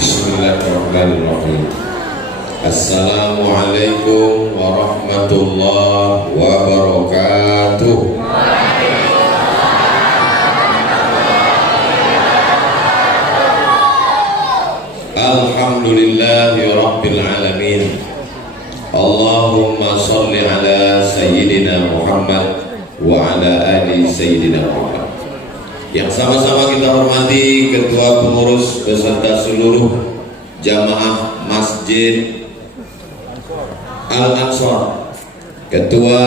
Bismillahirrahmanirrahim. Assalamualaikum warahmatullahi wabarakatuh. Alhamdulillahi rabbil alamin. Allahumma salli ala sayyidina Muhammad wa ala ali sayyidina Muhammad. Yang sama-sama kita hormati Ketua Pengurus beserta seluruh jamaah Masjid Al-Ansor, Ketua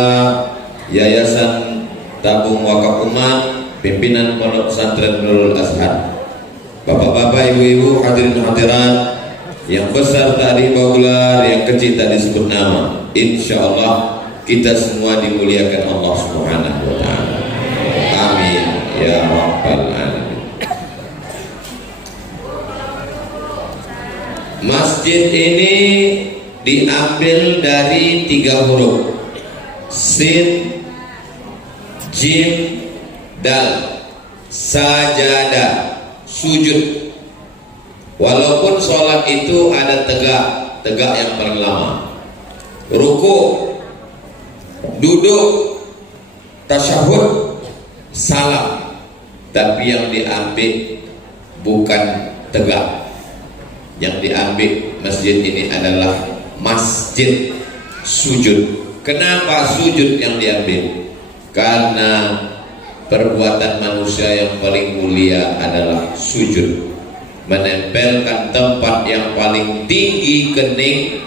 Yayasan Tabung Wakaf Umat, Pimpinan Pondok Pesantren Nurul Azhar, Bapak-bapak, ibu-ibu, hadirin hadirat yang besar tak dibawa gelar, yang kecil tak disebut nama. Insya Allah kita semua dimuliakan Allah Subhanahu wa Ta'ala. Amin ya rabbal alamin. Masjid ini diambil dari 3 huruf: sin, jim, dal. Sajadah, sujud. Walaupun sholat itu ada tegak yang paling lama, ruku, duduk, tasyahud, salam, tapi yang diambil bukan tegak. Yang diambil masjid ini adalah masjid sujud. Kenapa sujud yang diambil? Karena perbuatan manusia yang paling mulia adalah sujud, menempelkan tempat yang paling tinggi kening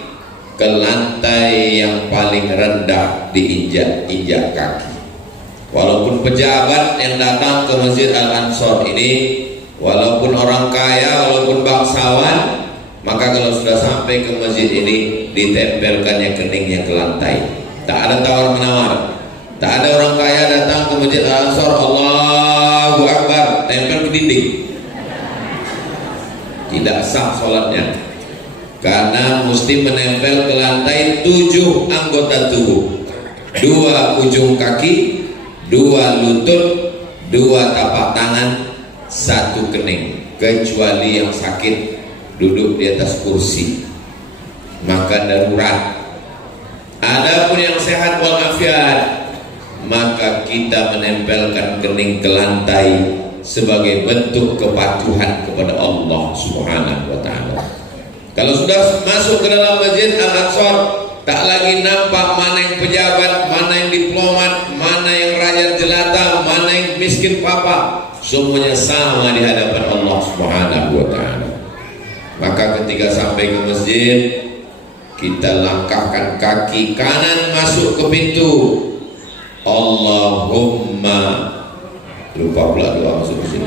ke lantai yang paling rendah diinjak-injak kaki. Walaupun pejabat yang datang ke Masjid Al-Ansor ini, walaupun orang kaya, walaupun bangsawan, maka kalau sudah sampai ke masjid ini ditempelkannya keningnya ke lantai. Tak ada tawar-menawar. Tak ada orang kaya datang ke Masjid Al-Ansor, Allahu Akbar, tempel ke dinding. Tidak sah sholatnya, karena mesti menempel ke lantai 7 anggota tubuh: 2 ujung kaki, 2 lutut, 2 tapak tangan, 1 kening. Kecuali yang sakit duduk di atas kursi, maka darurat. Adapun yang sehat walafiat, maka kita menempelkan kening ke lantai sebagai bentuk kepatuhan kepada Allah Subhanahu wa Ta'ala. Kalau sudah masuk ke dalam Masjid Al-Ansor, tak lagi nampak mana yang pejabat, mana yang diplomat, mana yang rakyat jelata, mana yang miskin papa. Semuanya sama di hadapan Allah Subhanahu wa Ta'ala. Maka ketika sampai ke masjid, kita langkahkan kaki kanan masuk ke pintu. Allahumma, lupa pula doa masuk ke sini.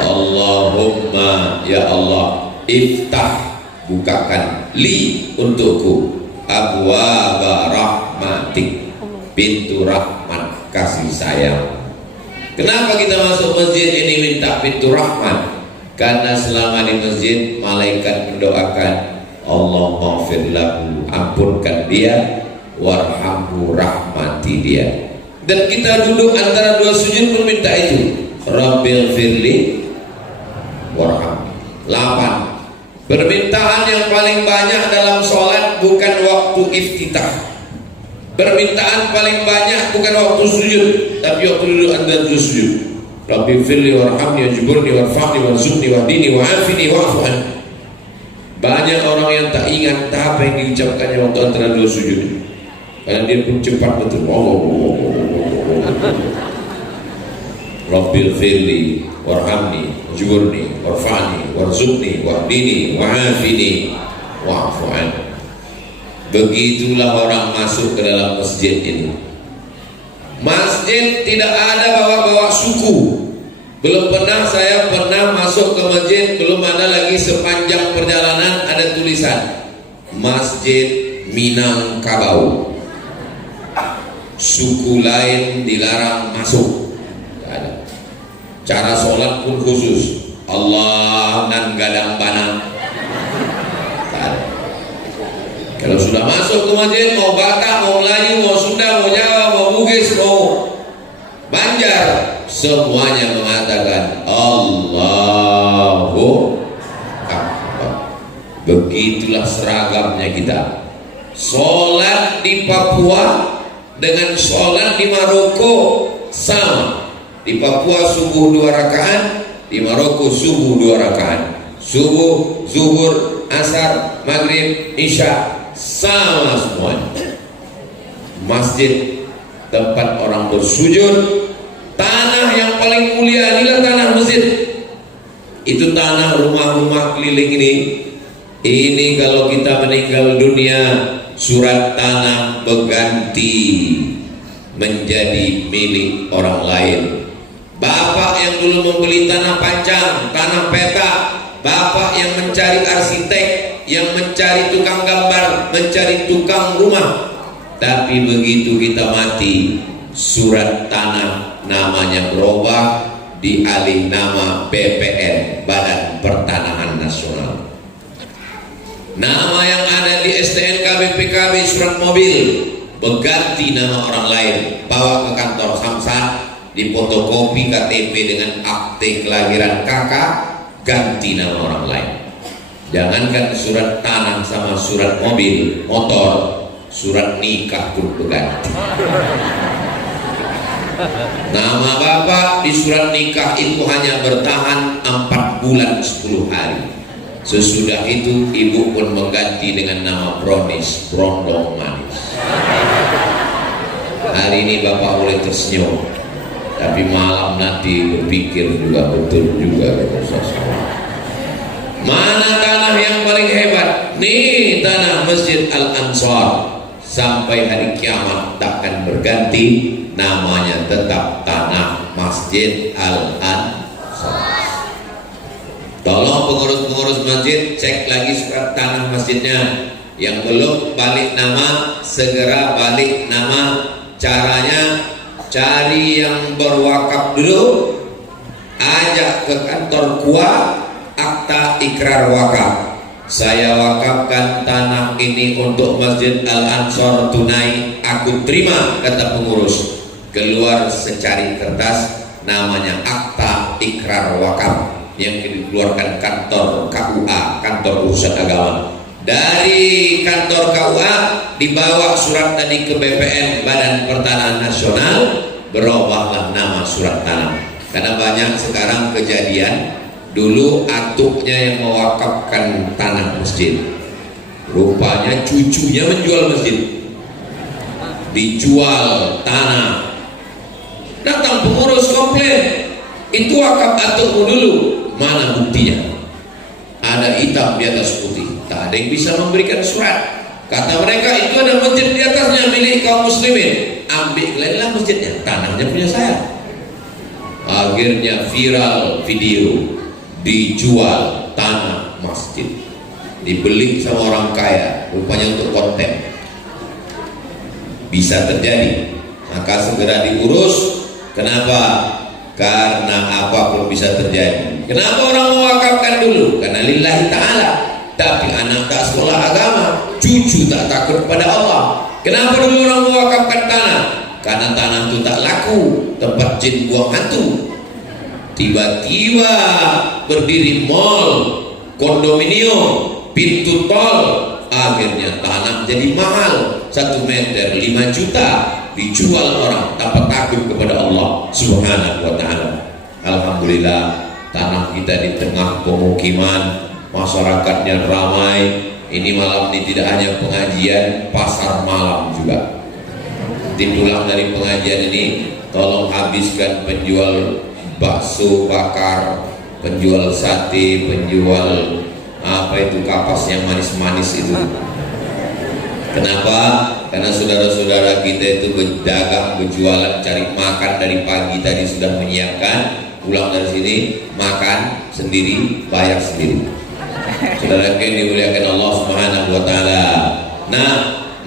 Allahumma, ya Allah, iftah, bukakan, li, untukku, abwaba rahmatik, pintu rahmat kasih sayang. Kenapa kita masuk masjid ini minta pintu rahmat? Karena selama di masjid malaikat mendoakan, Allah maghfir lahu, ampunkan dia, warhamhu, rahmati dia. Dan kita duduk antara 2 sujud pun minta itu, Rabbil firli warhamni. 8. Permintaan yang paling banyak dalam sholat bukan waktu iftitah. Permintaan paling banyak bukan waktu sujud, tapi waktu duduk antara 2 sujud. Rabbil firli warhamni wajburni warfa'ni warzuqni wahdini wa'afini wa'fu anni. Banyak orang yang tak ingat apa yang diucapkannya waktu antara 2 sujud, karena dia pun cepat betul. Rabbil firli warhamni wajburni warfa'ni warzuqni wahdini wa'afini wa'fu anni. Begitulah orang masuk ke dalam masjid ini. Masjid tidak ada bawa-bawa suku. Belum pernah saya masuk ke masjid, belum ada lagi sepanjang perjalanan ada tulisan Masjid Minangkabau, suku lain dilarang masuk. Ada. Cara sholat pun khusus, Allah nan gadang bana. Kalau sudah masuk ke masjid, mau Batak, mau Melayu, mau Sunda, mau Jawa, mau Bugis, mau Banjar, semuanya mengatakan Allahu Begitulah seragamnya kita. Sholat di Papua dengan sholat di Maroko sama. Di Papua subuh 2 rakaat, di Maroko subuh 2 rakaat. Subuh, zuhur, asar, maghrib, isya sama semuanya. Masjid tempat orang bersujud, tanah yang paling mulia inilah tanah masjid. Itu tanah rumah-rumah keliling ini. Ini kalau kita meninggal dunia, surat tanah berganti menjadi milik orang lain. Bapak yang dulu membeli tanah panjang, tanah peta, bapak yang mencari arsitek, yang mencari tukang gambar, mencari tukang rumah. Tapi begitu kita mati, surat tanah namanya berubah, dialih nama BPN, Badan Pertanahan Nasional. Nama yang ada di STNK BPKB surat mobil berganti nama orang lain, bawa ke kantor Samsat, difotokopi KTP dengan akte kelahiran kakak, ganti nama orang lain. Jangankan surat tanah sama surat mobil, motor, surat nikah pun berganti. Nama bapak di surat nikah itu hanya bertahan 4 bulan 10 hari. Sesudah itu ibu pun mengganti dengan nama Brownies, Brondong Manis. Hari ini bapak boleh tersenyum, tapi malam nanti berpikir juga betul juga. Mana tanah yang paling hebat? Nih tanah Masjid Al-Ansar. Sampai hari kiamat takkan berganti, namanya tetap tanah Masjid Al-Ansar. Tolong pengurus-pengurus masjid cek lagi surat tanah masjidnya. Yang belum balik nama, segera balik nama. Caranya cari yang berwakaf dulu, ajak ke kantor KUA, akta ikrar wakaf. Saya wakafkan tanah ini untuk Masjid Al-Ansar tunai, aku terima, kata pengurus. Keluar secari kertas, namanya akta ikrar wakaf, yang dikeluarkan kantor KUA, kantor urusan agama. Dari kantor KUA dibawa surat tadi ke BPN, Badan Pertanahan Nasional, berubahlah nama surat tanah. Karena banyak sekarang kejadian, dulu atuknya yang mewakafkan tanah masjid, rupanya cucunya menjual masjid, dijual tanah. Datang pengurus komplain, itu wakaf atukmu dulu. Mana buktinya? Ada hitam di atas putih, tak ada yang bisa memberikan surat. Kata mereka, itu ada masjid di atasnya milik kaum muslimin. Ambillah masjidnya, tanahnya punya saya. Akhirnya viral video, dijual tanah masjid, dibeli sama orang kaya, rupanya untuk konten. Bisa terjadi, maka segera diurus. Kenapa? Karena apapun bisa terjadi. Kenapa orang mewakafkan dulu? Karena lillahi ta'ala. Tapi anak tak sekolah agama, cucu tak takut pada Allah. Kenapa dulu orang mewakafkan tanah? Karena tanah itu tak laku, tempat jin buang hantu. Tiba-tiba berdiri mall, kondominium, pintu tol, akhirnya tanah jadi mahal, 1 meter 5 juta, dijual orang tanpa takut kepada Allah Subhanahu wa ta'ala. Alhamdulillah, tanah kita di tengah pemukiman, masyarakatnya ramai. Ini malam ini tidak hanya pengajian, pasar malam juga. Dipulang dari pengajian ini, tolong habiskan penjual bakso bakar, penjual sate, penjual apa itu kapas yang manis-manis itu. Kenapa? Karena saudara-saudara kita itu berdagang, berjualan, cari makan dari pagi tadi sudah menyiapkan, pulang dari sini makan sendiri, bayar sendiri. Saudara yang dimuliakan Allah Subhanahu wa ta'ala. Nah,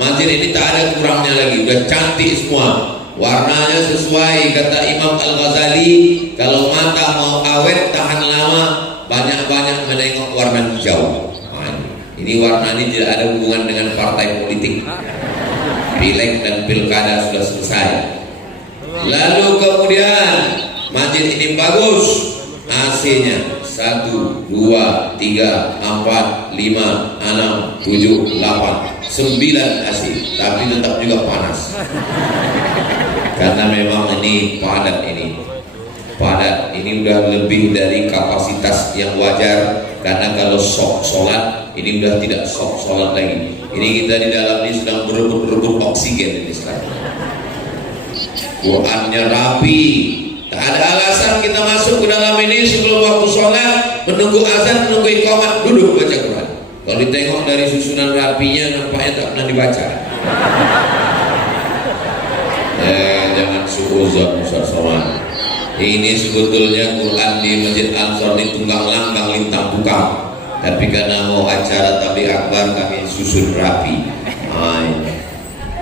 masjid ini tak ada kurangnya lagi, udah cantik semua. Warnanya sesuai, kata Imam Al-Ghazali, kalau mata mau awet tahan lama, banyak-banyak menengok warna hijau. Ini warna ini tidak ada hubungan dengan partai politik. Pileg dan pilkada sudah selesai. Lalu kemudian masjid ini bagus, AC-nya 1, 2, 3, 4, 5, 6, 7, 8, 9 nasi, tapi tetap juga panas. Karena memang ini padat, ini udah lebih dari kapasitas yang wajar. Karena kalau sok sholat, ini udah tidak sok sholat lagi. Ini kita di dalam ini sedang berebut oksigen ini sekarang. Qurannya rapi, tak ada alasan kita masuk ke dalam ini sebelum waktu sholat, menunggu azan, menunggu iqamah, duduk baca Quran. Kalau ditengok dari susunan rapinya, nampaknya tak pernah dibaca. Jangan suuzon Ustaz Somad. Ini sebetulnya Quran di Masjid Ansor ini tunggang langgang lintang tukang, tapi karena mau acara tabligh akbar kami susun rapi.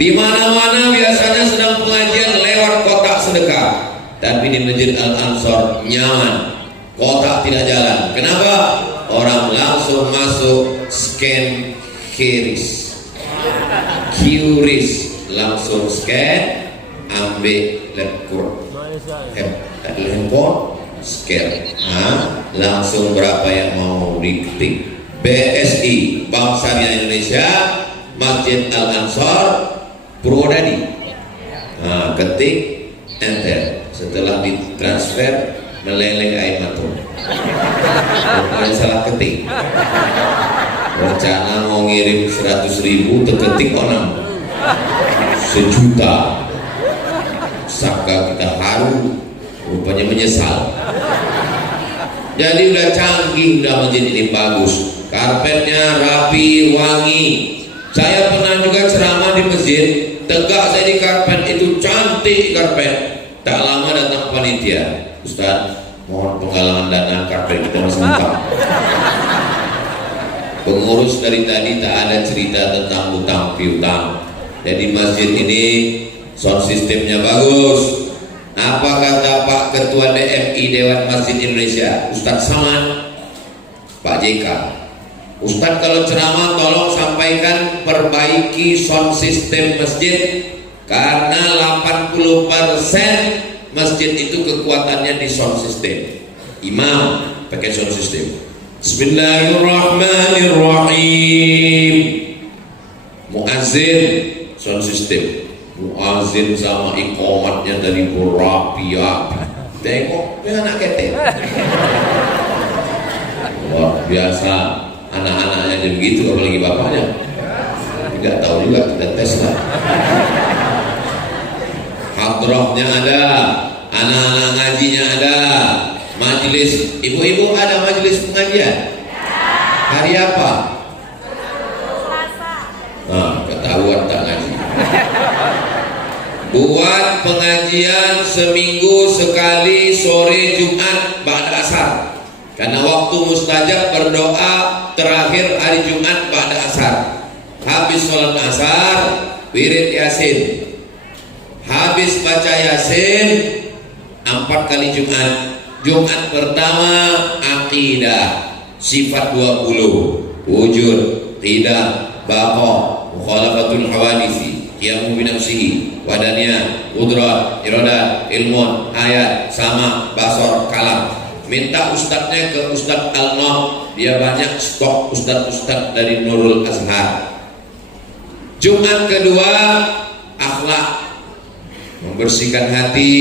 Di mana-mana biasanya sedang pengajian lewat kotak sedekah, tapi di Masjid Al Ansor nyaman, kotak tidak jalan. Kenapa? Orang langsung masuk scan QRIS, langsung scan, ambil handphone, scan, langsung berapa yang mau diketik. BSI, Bank Syariah Indonesia, Masjid Al Ansor, Purwodadi. Ketik, enter. Setelah ditransfer, meleleh air mata. Bukan salah ketik. Rencana mau ngirim 100.000, terketik orang 1 juta. Saka kita haru, rupanya menyesal. Jadi udah canggih, udah masjid ini bagus, karpetnya rapi, wangi. Saya pernah juga ceramah di masjid, tegak saya di karpet itu, cantik karpet. Tak lama datang panitia, Ustaz, mohon penggalangan dana karpet kita masih lengkap. Pengurus dari tadi tak ada cerita tentang utang piutang. Jadi masjid ini sound sistemnya bagus. Apa kata Pak Ketua DMI Dewan Masjid Indonesia, Ustadz Saman, Pak JK, Ustadz kalau ceramah tolong sampaikan perbaiki sound system masjid, karena 80% masjid itu kekuatannya di sound system. Imam pakai sound system. Bismillahirrahmanirrahim. Muazzin sound system. Muazzin sama iqamatnya dari berapi-api. Tengok dia anak ketek. Wah, biasa anak-anaknya jadi begitu, apalagi bapaknya. Tidak tahu juga, kita tes lah. Hadrohnya ada, anak-anak ngajinya ada, majelis ibu-ibu ada majelis pengajian. Hari apa? Ketahuan tak ngaji. Buat pengajian seminggu sekali sore Jumat ba'da asar. Karena waktu mustajab berdoa terakhir hari Jumat ba'da asar. Habis sholat asar, wirid Yasin. Habis baca Yasin 4 kali Jumat. Jumat pertama akidah, sifat 20, wujud, tidak, baqa, mukhalafatul hawadisi, qiyamu binafsihi, wadaniyah, qudrat, iradat, ilmun, ayat, sama, basor, kalam. Minta ustadznya ke Ustadz Al-Noh, dia banyak stok ustadz-ustadz dari Nurul Azhar. Jumat kedua akhlak, membersihkan hati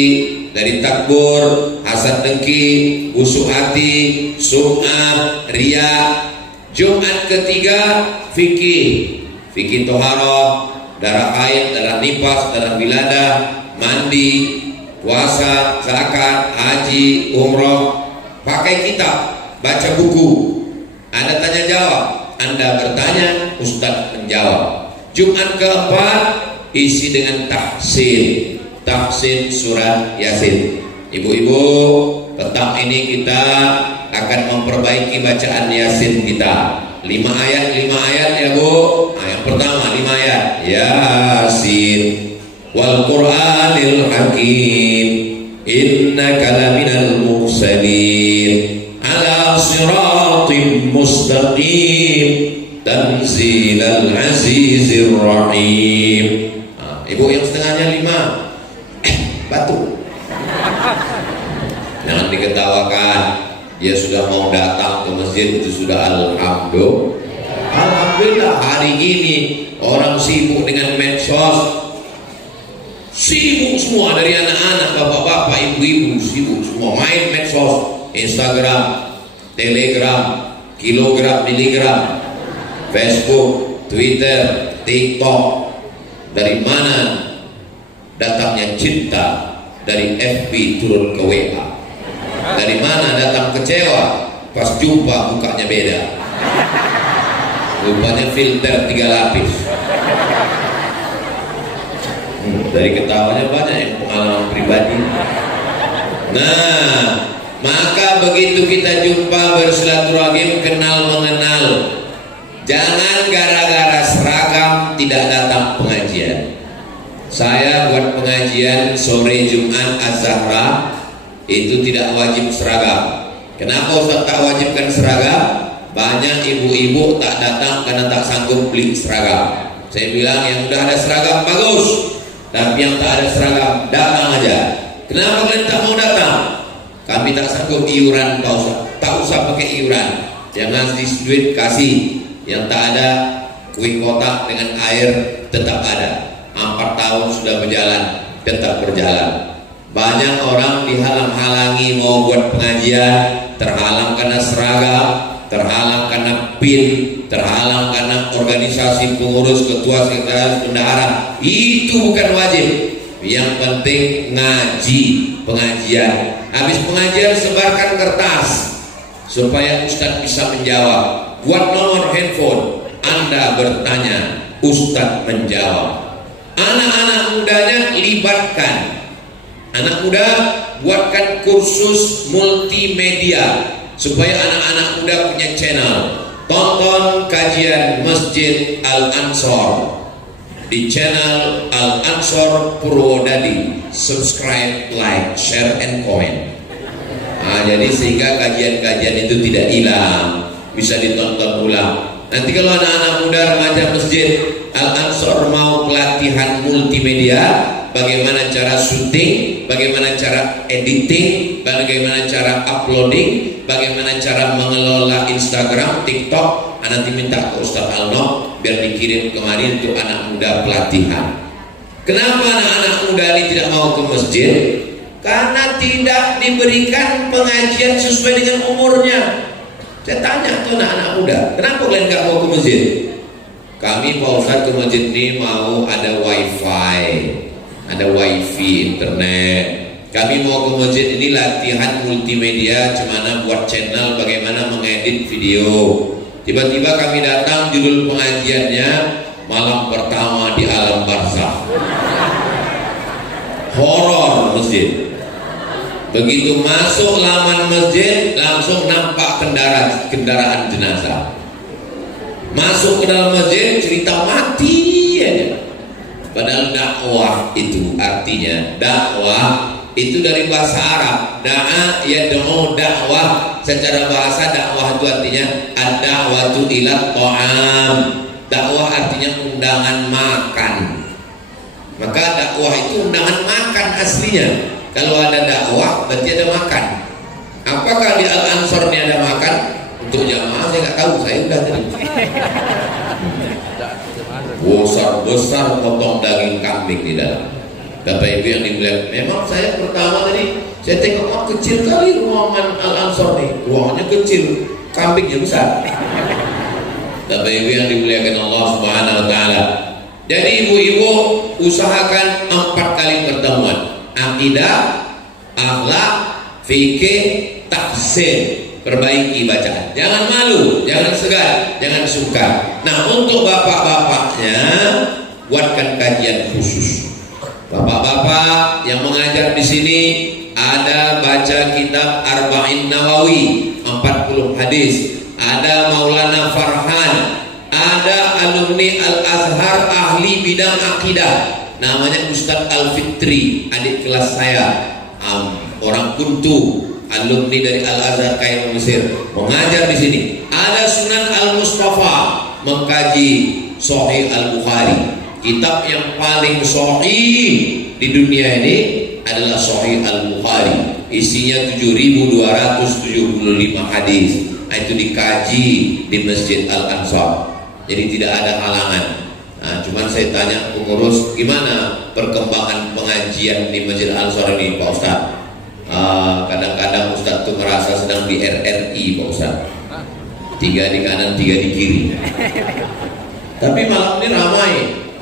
dari takbur, hasad dengki, busuk hati, sum'ah, riya. Jumat ketiga fikih, fikih toharoh, darah haid, darah nifas, darah wiladah, mandi, puasa, zakat, haji, umroh. Pakai kitab, baca buku. Ada tanya jawab, Anda bertanya, Ustadz menjawab. Jumat keempat isi dengan tafsir surat Yasin. Ibu-ibu, petang ini kita akan memperbaiki bacaan Yasin kita. 5 ayat ya Bu. Yang pertama 5 ayat. Yasin wal Qur'anil Hakim, innaka laminal mursalin ala siratim mustaqim, tanzilal azizir rahim. Ibu yang setengahnya 5 batu. Jangan diketawakan. ya sudah mau datang ke masjid itu sudah alhamdulillah. Hari ini orang sibuk dengan medsos, sibuk semua, dari anak-anak, bapak-bapak, ibu-ibu, sibuk semua main medsos, Instagram, Telegram, kilogram, miligram, Facebook, Twitter, TikTok. Dari mana datangnya cinta? Dari FB turun ke WA. Dari mana datang kecewa? Pas jumpa mukanya beda, rupanya filter 3 lapis. Dari ketawanya banyak yang pengalaman pribadi. Nah, maka begitu kita jumpa, bersilaturahim, kenal mengenal, jangan gara-gara seragam tidak datang pengajian. Saya buat pengajian sore Jumat Az-Zahra itu tidak wajib seragam. Kenapa Ustaz tak wajibkan seragam? Banyak ibu-ibu tak datang karena tak sanggup beli seragam. Saya bilang yang udah ada seragam bagus, tapi yang tak ada seragam datang aja. Kenapa kalian tak mau datang? Kami tak sanggup iuran Pak Ustaz. Tak usah pakai iuran, jangan duit kasih. Yang tak ada kue kotak dengan air tetap ada. 4 tahun sudah berjalan, tetap berjalan. Banyak orang dihalang-halangi mau buat pengajian, terhalang karena seragam, terhalang karena PIN, terhalang karena organisasi pengurus, ketua, sekretaris, bendahara. Itu bukan wajib. Yang penting ngaji, pengajian. Habis pengajian sebarkan kertas supaya Ustadz bisa menjawab. Buat nomor handphone, Anda bertanya, Ustadz menjawab. Anak-anak mudanya libatkan. Anak muda buatkan kursus multimedia supaya anak-anak muda punya channel. Tonton kajian Masjid Al-Ansor di channel Al-Ansor Purwodadi. Subscribe, like, share, and comment. Nah, jadi sehingga kajian-kajian itu tidak hilang, bisa ditonton ulang. Nanti kalau anak-anak muda remaja Masjid Al-Ansor mau pelatihan multimedia, bagaimana cara syuting, bagaimana cara editing, bagaimana cara uploading, bagaimana cara mengelola Instagram, TikTok, nanti minta ke Ustadz Alno biar dikirim kemarin untuk anak muda pelatihan. Kenapa anak-anak muda ini tidak mau ke masjid? Karena tidak diberikan pengajian sesuai dengan umurnya. Saya tanya tuh anak-anak muda, kenapa kalian gak mau ke masjid? Kami Pak Ustadz ke masjid ini mau ada wifi, ada wifi internet. Kami mau ke masjid ini latihan multimedia, gimana buat channel, bagaimana mengedit video. Tiba-tiba kami datang, judul pengajiannya malam pertama di alam barzakh. Horor masjid. Begitu masuk laman masjid langsung nampak kendaraan jenazah. Masuk ke dalam masjid cerita mati aja. Padahal dakwah itu artinya, dakwah itu dari bahasa Arab. Da'a yad'u, dakwah secara bahasa dakwah itu artinya ad-da'watu ila ta'am. Dakwah artinya undangan makan. Maka dakwah itu undangan makan aslinya. Kalau ada dakwah berarti ada makan. Apakah di Al-Ansor ini ada makan? Untuk jamaah saya nggak tahu, saya udah tadi. Besar-besar potong daging kambing di dalam. Bapak Ibu yang dimuliakan, memang saya pertama tadi saya tengok kecil kali ruangan Al-Ansor nih. Ruangannya kecil, kambingnya besar. Bapak Ibu yang dimuliakan Allah Subhanahu wa taala. Jadi ibu-ibu usahakan 4 kali pertemuan. Akidah, akhlak, fikih, tafsir. Perbaiki bacaan. Jangan malu, jangan segan, jangan sungkan. Nah, untuk bapak-bapaknya buatkan kajian khusus. Bapak-bapak yang mengajar di sini ada baca kitab Arba'in Nawawi 40 hadis. Ada Maulana Farhan, ada alumni Al-Azhar ahli bidang akidah. Namanya Ustadz Al-Fitri, adik kelas saya, orang Kuntu, alumni dari Al-Azhar Kairo Mesir, mengajar di sini. Ada Sunan Al-Mustafa mengkaji Sahih Al-Bukhari. Kitab yang paling sahih di dunia ini adalah Sahih Al-Bukhari. isinya 7.275 hadis. Nah, itu dikaji di Masjid Al-Ansar. Jadi tidak ada halangan. Nah, cuman saya tanya pengurus, gimana perkembangan pengajian di Masjid Al-Ansar ini Pak Ustadz? Kadang-kadang Ustadz tuh merasa sedang di RRI Pak Ustadz. 3 di kanan, 3 di kiri. Tapi malam ini ramai.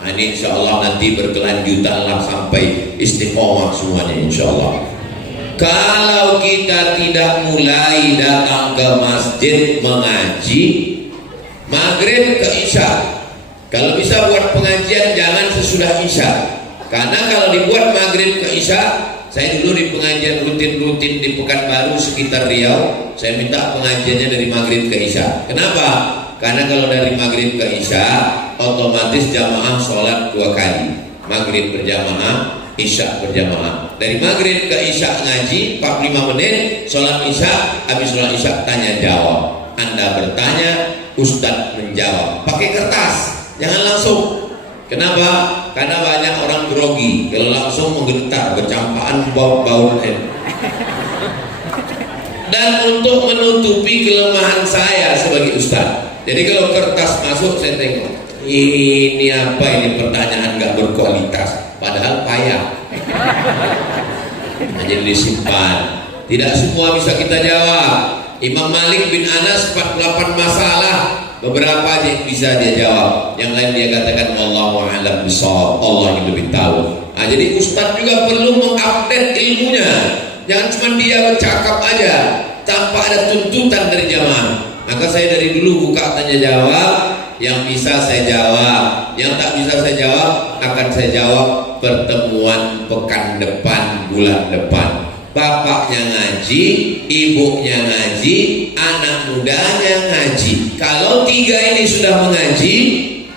Nah, ini insya Allah nanti berkelanjutan lah sampai istiqomah semuanya insya Allah. Kalau kita tidak mulai datang ke masjid mengaji maghrib ke isya, kalau bisa buat pengajian jangan sesudah isya, karena kalau dibuat maghrib ke isya, saya dulu di pengajian rutin-rutin di Pekanbaru sekitar Riau, saya minta pengajiannya dari maghrib ke isya. Kenapa? Karena kalau dari maghrib ke isya otomatis jamaah sholat 2 kali, maghrib berjamaah, isya berjamaah. Dari maghrib ke isya ngaji 45 menit, sholat isya, habis sholat isya tanya jawab. Anda bertanya, Ustadz menjawab. Pakai kertas, jangan langsung. Kenapa? Karena banyak orang grogi, kalau langsung menggetar, bercampaan bau dan untuk menutupi kelemahan saya sebagai Ustadz. Jadi kalau kertas masuk saya tengok, ini apa ini pertanyaan gak berkualitas, padahal payah. Nah, jadi disimpan. Tidak semua bisa kita jawab. Imam Malik bin Anas 48 masalah, beberapa aja yang bisa dia jawab, yang lain dia katakan wallahu a'lam bishawab, Allah yang lebih tahu. Nah, jadi Ustadz juga perlu mengupdate ilmunya. Jangan cuma dia bercakap aja tanpa ada tuntutan dari jamaah. Maka saya dari dulu buka tanya jawab, yang bisa saya jawab, yang tak bisa saya jawab akan saya jawab pertemuan pekan depan, bulan depan. Bapaknya ngaji, ibunya ngaji, anak mudanya ngaji. Kalau 3 ini sudah mengaji,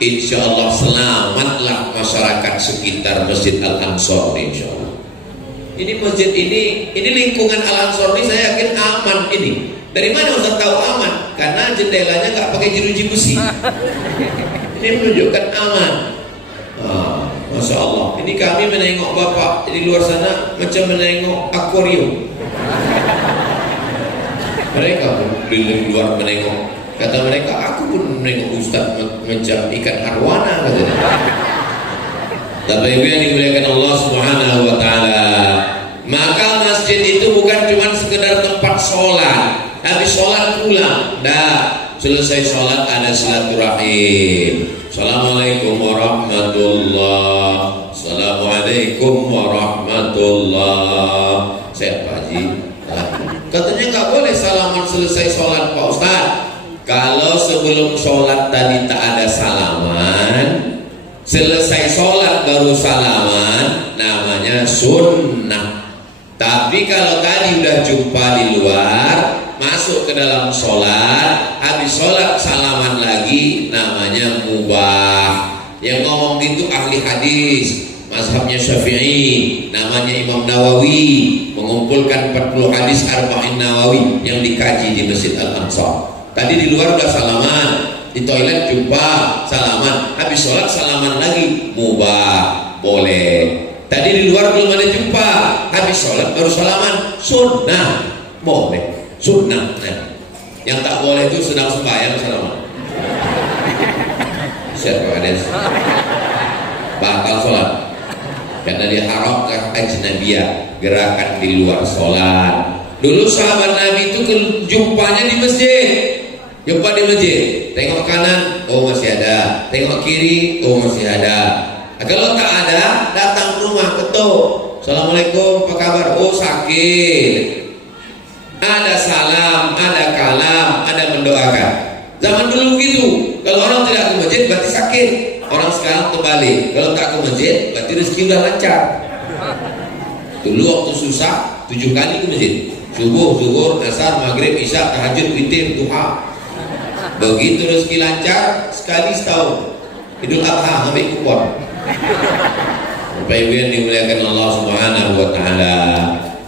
insya Allah selamatlah masyarakat sekitar Masjid Al-Ansar insya Allah. Ini masjid ini lingkungan Al-Ansar ini saya yakin aman ini. Dari mana Ustaz tahu aman? Karena jendelanya nggak pakai jeruji besi. Ini menunjukkan aman. Masya Allah. Ini kami menengok Bapak di luar sana macam menengok akuarium. Mereka pun di luar menengok. Kata mereka, aku pun menengok Ustaz macam ikan arwana katanya. Tapi yang dimuliakan Allah Subhanahu Wa Taala. Maka masjid itu bukan cuma sekedar tempat sholat. Habis sholat pulang, selesai sholat ada silaturahim. Assalamualaikum warahmatullah. Assalamualaikum warahmatullah. Saya Pak Haji. Katanya nggak boleh salaman selesai sholat Pak Ustaz. Kalau sebelum sholat tadi tak ada salaman, selesai sholat baru salaman, namanya sunnah. Tapi kalau tadi udah jumpa di luar, masuk ke dalam sholat, habis sholat salaman lagi, namanya mubah. Yang ngomong gitu ahli hadis, mazhabnya Syafi'i, namanya Imam Nawawi, mengumpulkan 40 hadis Arba'in Nawawi yang dikaji di Masjid Al-Ansar. Tadi di luar udah salaman, di toilet jumpa salaman, habis sholat salaman lagi, mubah, boleh. Tadi di luar belum ada jumpa, habis sholat baru salaman, sunnah, boleh. Sunnah. Nah, yang tak boleh itu sedang sembahyang salaman. Siapa ada batal sholat karena dia haram ke ajnabiyah, gerakan di luar sholat. Dulu sahabat Nabi itu jumpanya di masjid, jumpa di masjid, tengok kanan, oh masih ada, tengok kiri, oh masih ada. Nah, kalau tak ada, datang ke rumah, ketuk, assalamualaikum, apa kabar? Oh sakit. Ada salam, ada kalam, ada mendoakan. Zaman dulu gitu. Kalau orang tidak ke masjid berarti sakit. Orang sekarang terbalik. Kalau tak ke masjid berarti rezeki udah lancar. Dulu waktu susah 7 kali ke masjid. Subuh, zuhur, asar, maghrib, isya, tahajud, witir, duha. Begitu rezeki lancar sekali setahun. Idul Adha ambil kupon. Bapak Ibu yang dimuliakan Allah Subhanahu Wa Taala.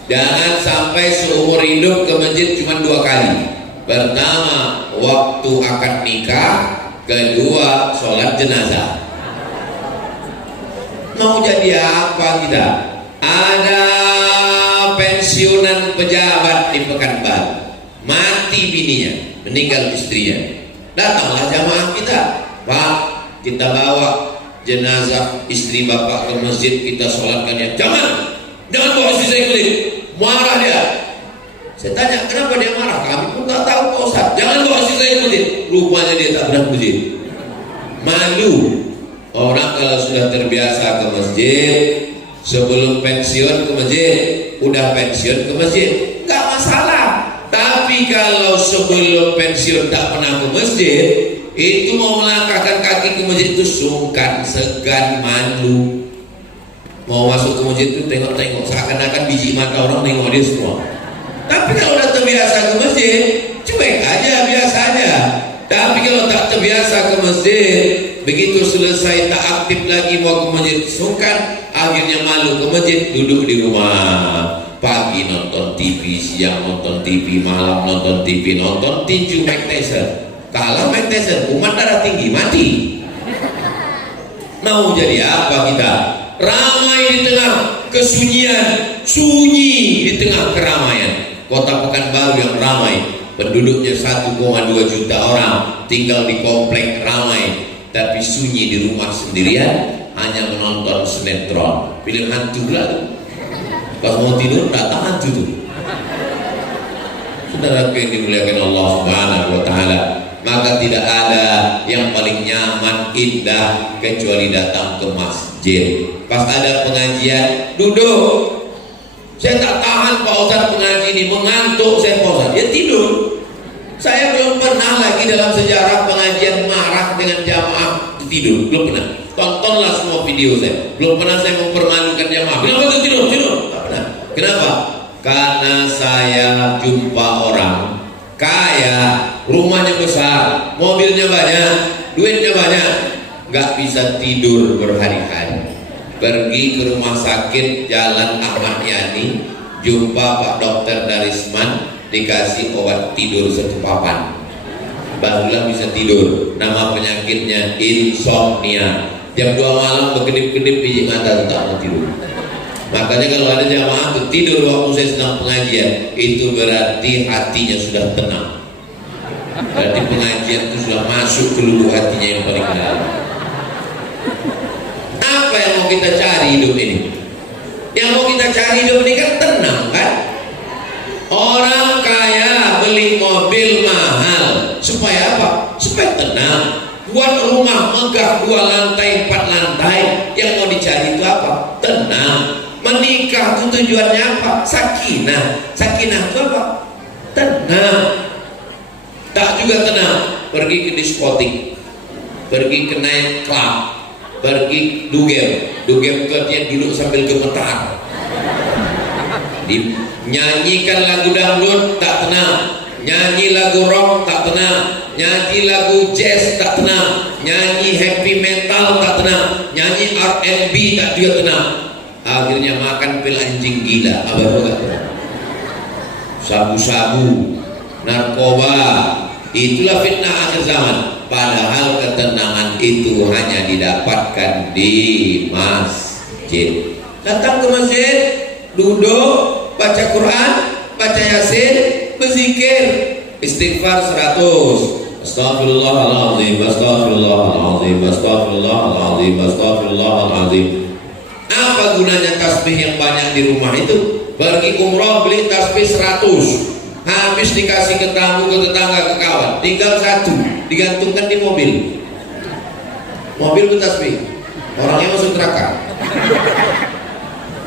Jangan sampai seumur hidup ke masjid cuma 2 kali. Pertama, waktu akad nikah. Kedua, sholat jenazah. Mau jadi apa kita? Ada rumah pensiunan pejabat di Pekanbaru. Mati bininya, meninggal istrinya. Datanglah jamaah kita, Pak, kita bawa jenazah istri bapak ke masjid, kita sholatkannya. Jangan bawa istri saya kulit. Marah dia. Saya tanya, kenapa dia marah? Kami pun tak tahu Pak Ustaz. Jangan bawa istri saya kulit. Rupanya dia tak pernah masjid. Malu. Orang kalau sudah terbiasa ke masjid, sebelum pensiun ke masjid, udah pensiun ke masjid, nggak masalah. Tapi kalau sebelum pensiun tak pernah ke masjid, itu mau melangkahkan kaki ke masjid itu sungkan, segan, malu. Mau masuk ke masjid itu tengok-tengok, seakan-akan biji mata orang tengok dia semua. Tapi kalau udah terbiasa ke masjid, cuek aja, biasa aja. Tapi kalau tak terbiasa ke masjid, begitu selesai tak aktif lagi mau ke masjid, sungkan, akhirnya malu ke masjid, duduk di rumah. Pagi nonton TV, siang nonton TV, malam nonton TV, nonton tinju Mike Tyson. Kalah Mike Tyson, kuman darah tinggi, mati. Mau jadi apa kita? Ramai di tengah kesunyian, sunyi di tengah keramaian. Kota Pekanbaru yang ramai, penduduknya 1,2 juta orang, tinggal di komplek ramai, tapi sunyi di rumah sendirian, hanya menonton sinetron, film hantu lah. Pas mau tidur datang hantu tuh. Saudara yang dimuliakan Allah Subhanahu wa taala, maka tidak ada yang paling nyaman, indah kecuali datang ke masjid. Pas ada pengajian, duduk. Saya tak tahan Pak Ustaz pengaji ini, mengantuk saya Pak Ustaz. Ya tidur. Saya belum pernah lagi dalam sejarah pengajian marah dengan jamaah tidur, belum pernah. Tontonlah semua video saya. Belum pernah saya mempermalukan jamaah. Kenapa tuh tidur? Tak pernah. Kenapa? Karena saya jumpa orang kaya, rumahnya besar, mobilnya banyak, duitnya banyak, nggak bisa tidur berhari-hari. Pergi ke rumah sakit Jalan Ahmad Yani, jumpa Pak Dokter Darisman, dikasih obat tidur satu papan, barulah bisa tidur. Nama penyakitnya insomnia. Jam 2 malam berkedip-kedip biji mata tak mau tidur. Makanya kalau ada jamaah itu tidur waktu saya sedang pengajian, itu berarti hatinya sudah tenang. Berarti pengajian itu sudah masuk ke lubuk hatinya yang paling dalam. Apa yang mau kita cari hidup ini? Yang mau kita cari hidup ini kan tenang kan? Orang kaya beli mobil mahal supaya apa? Supaya tenang. Buat rumah megah 2 lantai 4 lantai, yang mau dicari itu apa? Tenang. Menikah itu tujuannya apa? Sakinah. Sakinah itu apa? Tenang. Tak juga tenang. Pergi ke diskotik, pergi ke night club, pergi dugem dia duduk sambil gemetar. Nyanyikan lagu dangdut tak tenang, nyanyi lagu rock tak tenang, nyanyi lagu jazz tak tenang, nyanyi heavy metal tak tenang, nyanyi R&B tak juga tenang. Akhirnya makan pil anjing gila, abang enggak? Sabu-sabu, narkoba, itulah fitnah akhir zaman. Padahal ketenangan itu hanya didapatkan di masjid. Datang ke masjid, duduk, baca Quran, baca Yasin, berzikir, istighfar 100. Astaghfirullahaladzim, astaghfirullahaladzim, astaghfirullahaladzim, astaghfirullahaladzim. Apa gunanya tasbih yang banyak di rumah itu? Pergi umroh beli tasbih 100, habis dikasih ke tamu, ke tetangga, ke kawan, tinggal 1 digantungkan di mobil. Mobil bertasbih, orangnya masuk neraka.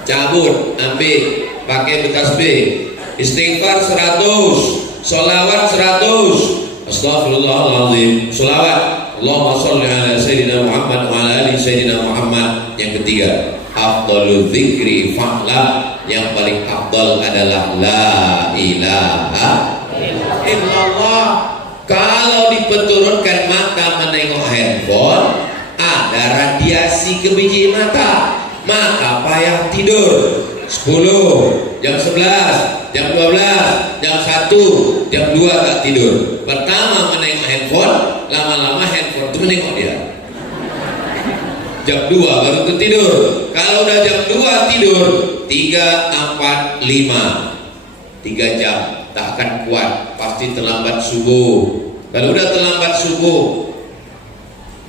Cabut, ambil, pakai bertasbih, istighfar 100, sholawat 100, astaghfirullahaladzim, sholawat, Allahumma sholli ala Sayyidina Muhammad wa ala ali Sayyidina Muhammad. Yang ketiga, afdalul dzikri fa'la, yang paling afdal adalah la ilaha illallah. Kalau diperturunkan mata menengok handphone, ada radiasi ke biji mata, maka payah tidur. 10, jam 11, jam 12, jam 1, jam 2 tak tidur. Pertama menengok handphone, lama-lama handphone itu menengok dia. Jam 2 baru tidur. Kalau udah jam 2 tidur, 3, 4, 5 3 jam tak akan kuat, pasti terlambat subuh. Kalau udah terlambat subuh,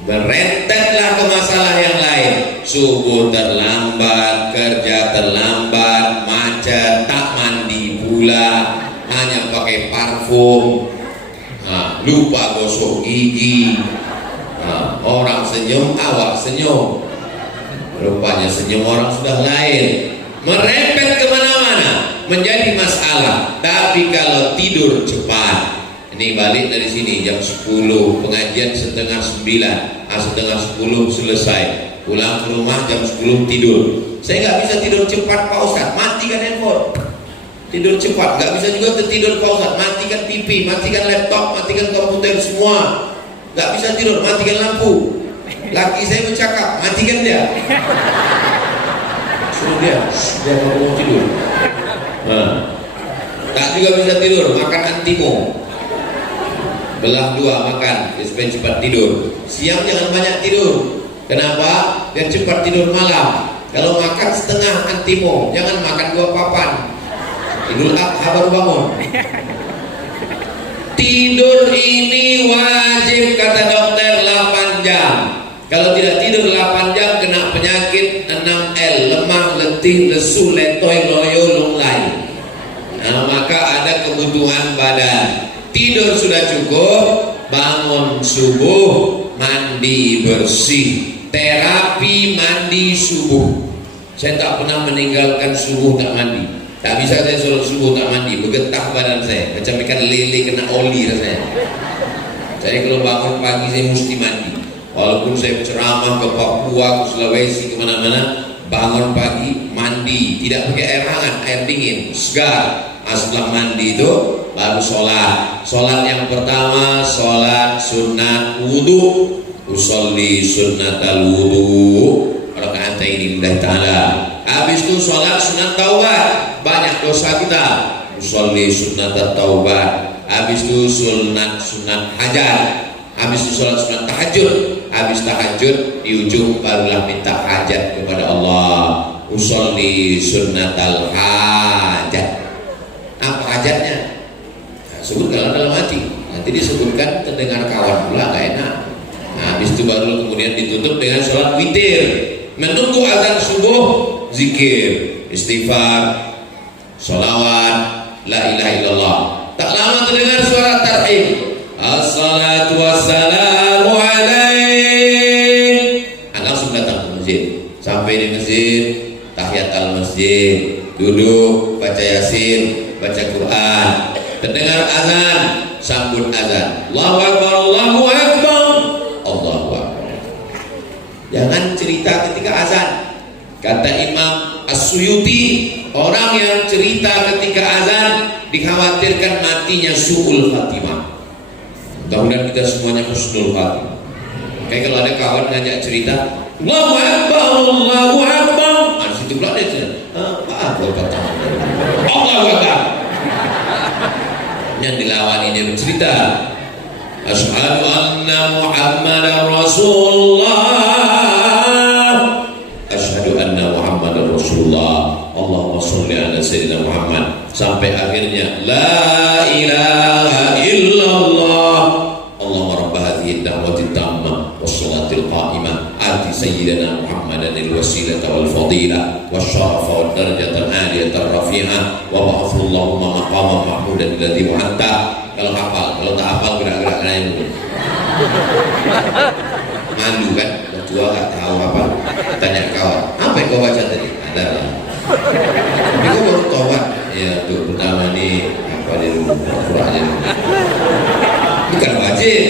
berentetlah ke masalah yang lain. Subuh terlambat, kerja terlambat, macet, tak mandi pula, hanya pakai parfum, lupa gosok gigi. Orang senyum, awak senyum, rupanya senyum orang sudah lain. Merempet kemana-mana, menjadi masalah. Tapi kalau tidur cepat, ini balik dari sini jam 10, pengajian setengah 9, setengah 10 selesai, pulang ke rumah jam 10 tidur. Saya nggak bisa tidur cepat Pak Ustadz, matikan handphone. Tidur cepat nggak bisa juga tertidur Pak Ustadz, matikan TV, matikan laptop, matikan komputer semua. Nggak bisa tidur, matikan lampu. Laki saya bercakap, matikan dia. Suruh dia mau tidur. Tak juga bisa tidur, makan antimo. Belah dua makan, supaya cepat tidur. Siang jangan banyak tidur. Kenapa? Biar cepat tidur malam. Kalau makan setengah antimo, jangan makan 2 papan. Idul Adha baru bangun. Tidur ini wajib kata dokter 8 jam. Kalau tidak tidur 8 jam kena penyakit 6L, lemah, letih, lesu, letoy, loyo, lunglai. Maka ada kebutuhan badan. Tidur sudah cukup, bangun subuh, mandi bersih. Terapi mandi subuh. Saya tak pernah meninggalkan subuh tak mandi. Tak bisa saya sholat subuh tak mandi, bergetah badan saya macam ikan lele kena oli rasanya. Jadi kalau bangun pagi saya mesti mandi. Walaupun saya ceramah ke Papua, ke Sulawesi, kemana-mana, bangun pagi mandi, tidak pakai air hangat, air dingin, segar. Setelah mandi itu baru sholat. Sholat yang pertama sholat sunat wudu. Usolli sunnatal wudu raka'ataini lillahi ta'ala. Habis itu sholat sunat taubat, banyak dosa kita. Usolli sunnatat taubat. Habis itu sunat hajat. Habis itu sholat sunat tahajud. Habis tahajud di ujung barulah minta hajat kepada Allah. Usolli sunnatal hajat. Apa hajatnya? Sebut dalam hati. Nanti disebutkan terdengar kawan pula, gak enak. Habis itu baru kemudian ditutup dengan sholat witir. Menunggu azan subuh, zikir, istighfar, sholawat, la ilaha illallah. Tak lama terdengar suara tarhim. Assalatu wassalamu alaik. Langsung datang ke masjid. Sampai di masjid, tahiyat al masjid, duduk, baca yasin, baca Quran. Terdengar azan, sambut azan. Allahu akbar, Allahu akbar, Allahu akbar. Jangan cerita ketika azan. Kata Imam As-Suyuti, orang yang cerita ketika azan dikhawatirkan matinya su'ul khatimah. Mudah-mudahan kita semuanya husnul khatimah. Kayak kalau ada kawan ngajak cerita, Allahu akbar, Allahu akbar. Situ pula dia cerita, apa kata Allahu akbar. Yang dilawan ini bercerita, Asyhadu anna Muhammadar Rasulullah. Asyhadu anna Muhammadar Rasulullah. Allahumma sholli ala sayyidina Muhammad. Sampai akhirnya la ilaha illallah. Allahumma rabb hadhihi ad-da'wati tammah was-salatil qa'imah ati sayyidina Muhammadan al-wasilata wal fadilah wasyarafa wad darajata al-'aliyata ar-rafi'ah wa ba'athu Allahumma maqaman mahmudan alladhi wa'anta. Kalau hafal, kalau tak hafal gerak-gerak lain dulu. Malu kan, tua gak tahu apa. Tanya kawan, apa yang kau baca tadi? Ada lah. Tapi kau baru tobat. Ya, untuk pertama nih apa dia dulu, pura-puranya dulu. Bukan wajib,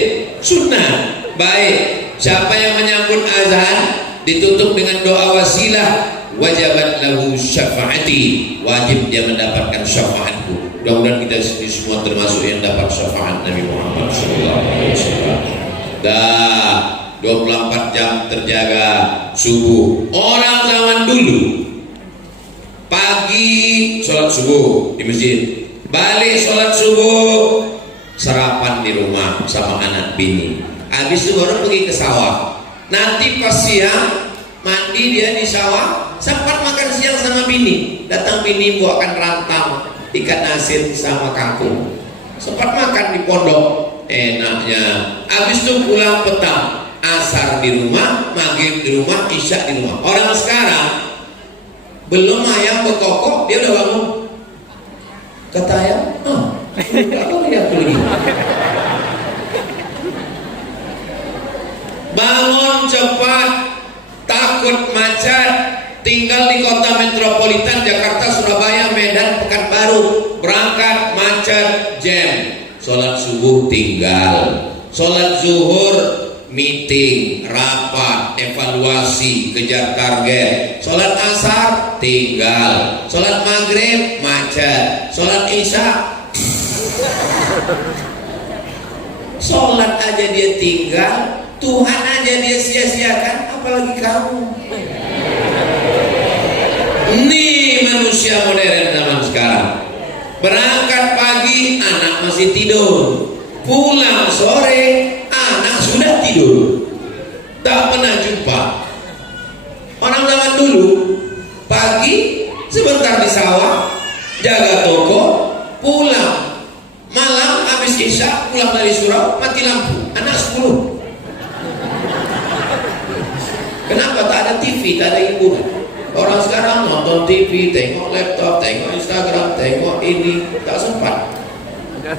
sunnah. Baik, siapa yang menyambut azan ditutup dengan doa wasilah, wajibat lahu syafaati, wajib dia mendapatkan syafaatku. Mudah-mudahan kita semua termasuk yang dapat syafaat Nabi Muhammad SAW. Dah 24 jam terjaga subuh. Orang zaman dulu pagi sholat subuh di masjid, balik sholat subuh, sarapan di rumah sama anak bini. Habis itu baru pergi ke sawah. Nanti pas siang mandi dia di sawah, sempat makan siang sama bini, datang bini bawakan rantang ikan asin sama kangkung, sempat makan di pondok, enaknya. Habis itu pulang petang, asar di rumah, maghrib di rumah, isya di rumah. Orang sekarang belum ayam berkokok dia udah bangun, kata ayam, kalau dia pergi bangun cepat, takut macet, tinggal di kota metropolitan Jakarta, Surabaya, Medan, Pekanbaru, berangkat macet, jam, sholat subuh tinggal, sholat zuhur meeting, rapat, evaluasi, kejar target, sholat asar tinggal, sholat maghrib macet, sholat isya sholat aja dia tinggal, Tuhan aja dia sia-siakan, apalagi kamu. Ini manusia modern zaman sekarang. Berangkat pagi, anak masih tidur. Pulang sore, anak sudah tidur. Tak pernah jumpa. Orang zaman dulu, pagi sebentar di sawah, jaga toko, pulang. Malam habis isya, pulang dari surau, mati lampu. Anak 10. Kenapa? Tak ada TV, tak ada hiburan. Orang sekarang nonton TV, tengok laptop, tengok Instagram, tengok ini, tak sempat,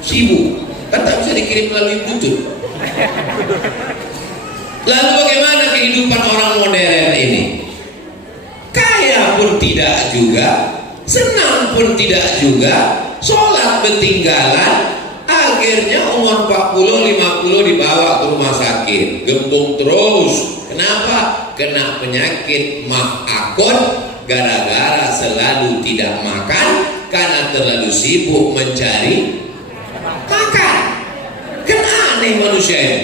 sibuk, kan tak bisa dikirim melalui Bluetooth. Lalu bagaimana kehidupan orang modern ini? Kaya pun tidak juga, senang pun tidak juga, sholat ketinggalan. Akhirnya umur 40-50 dibawa ke rumah sakit, gembung terus. Kenapa? Kena penyakit mah akut gara-gara selalu tidak makan karena terlalu sibuk mencari makan. Kan aneh manusia ini.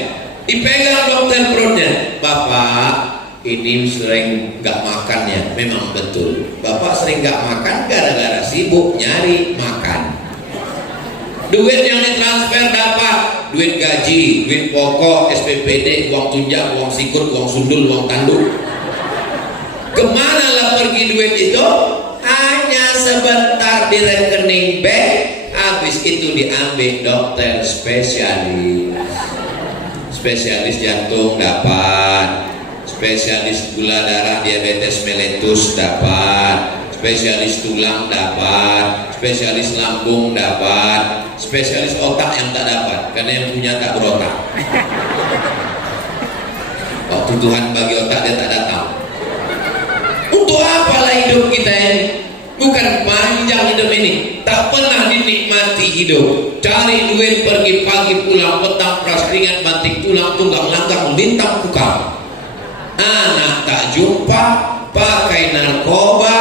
Dipegang dokter perutnya, Bapak ini sering gak makannya. Memang betul, Bapak sering gak makan gara-gara sibuk nyari makan. Duit yang ditransfer dapat, duit gaji, duit pokok, SPPD, uang tunjang, uang sikut, uang sundul, uang tanduk. Kemana lah pergi duit itu? Hanya sebentar di rekening bank, habis itu diambil dokter spesialis. Spesialis jantung dapat, spesialis gula darah diabetes mellitus dapat, spesialis tulang dapat, spesialis lambung dapat, spesialis otak yang tak dapat karena yang punya tak berotak. Waktu Tuhan bagi otak dia tak datang. Untuk apalah hidup kita ini? Bukan panjang hidup ini, tak pernah dinikmati hidup. Cari duit, pergi pagi, pulang petang, peras keringat, banting tulang, tunggang langgang, lintang pukang. Anak tak jumpa, pakai narkoba,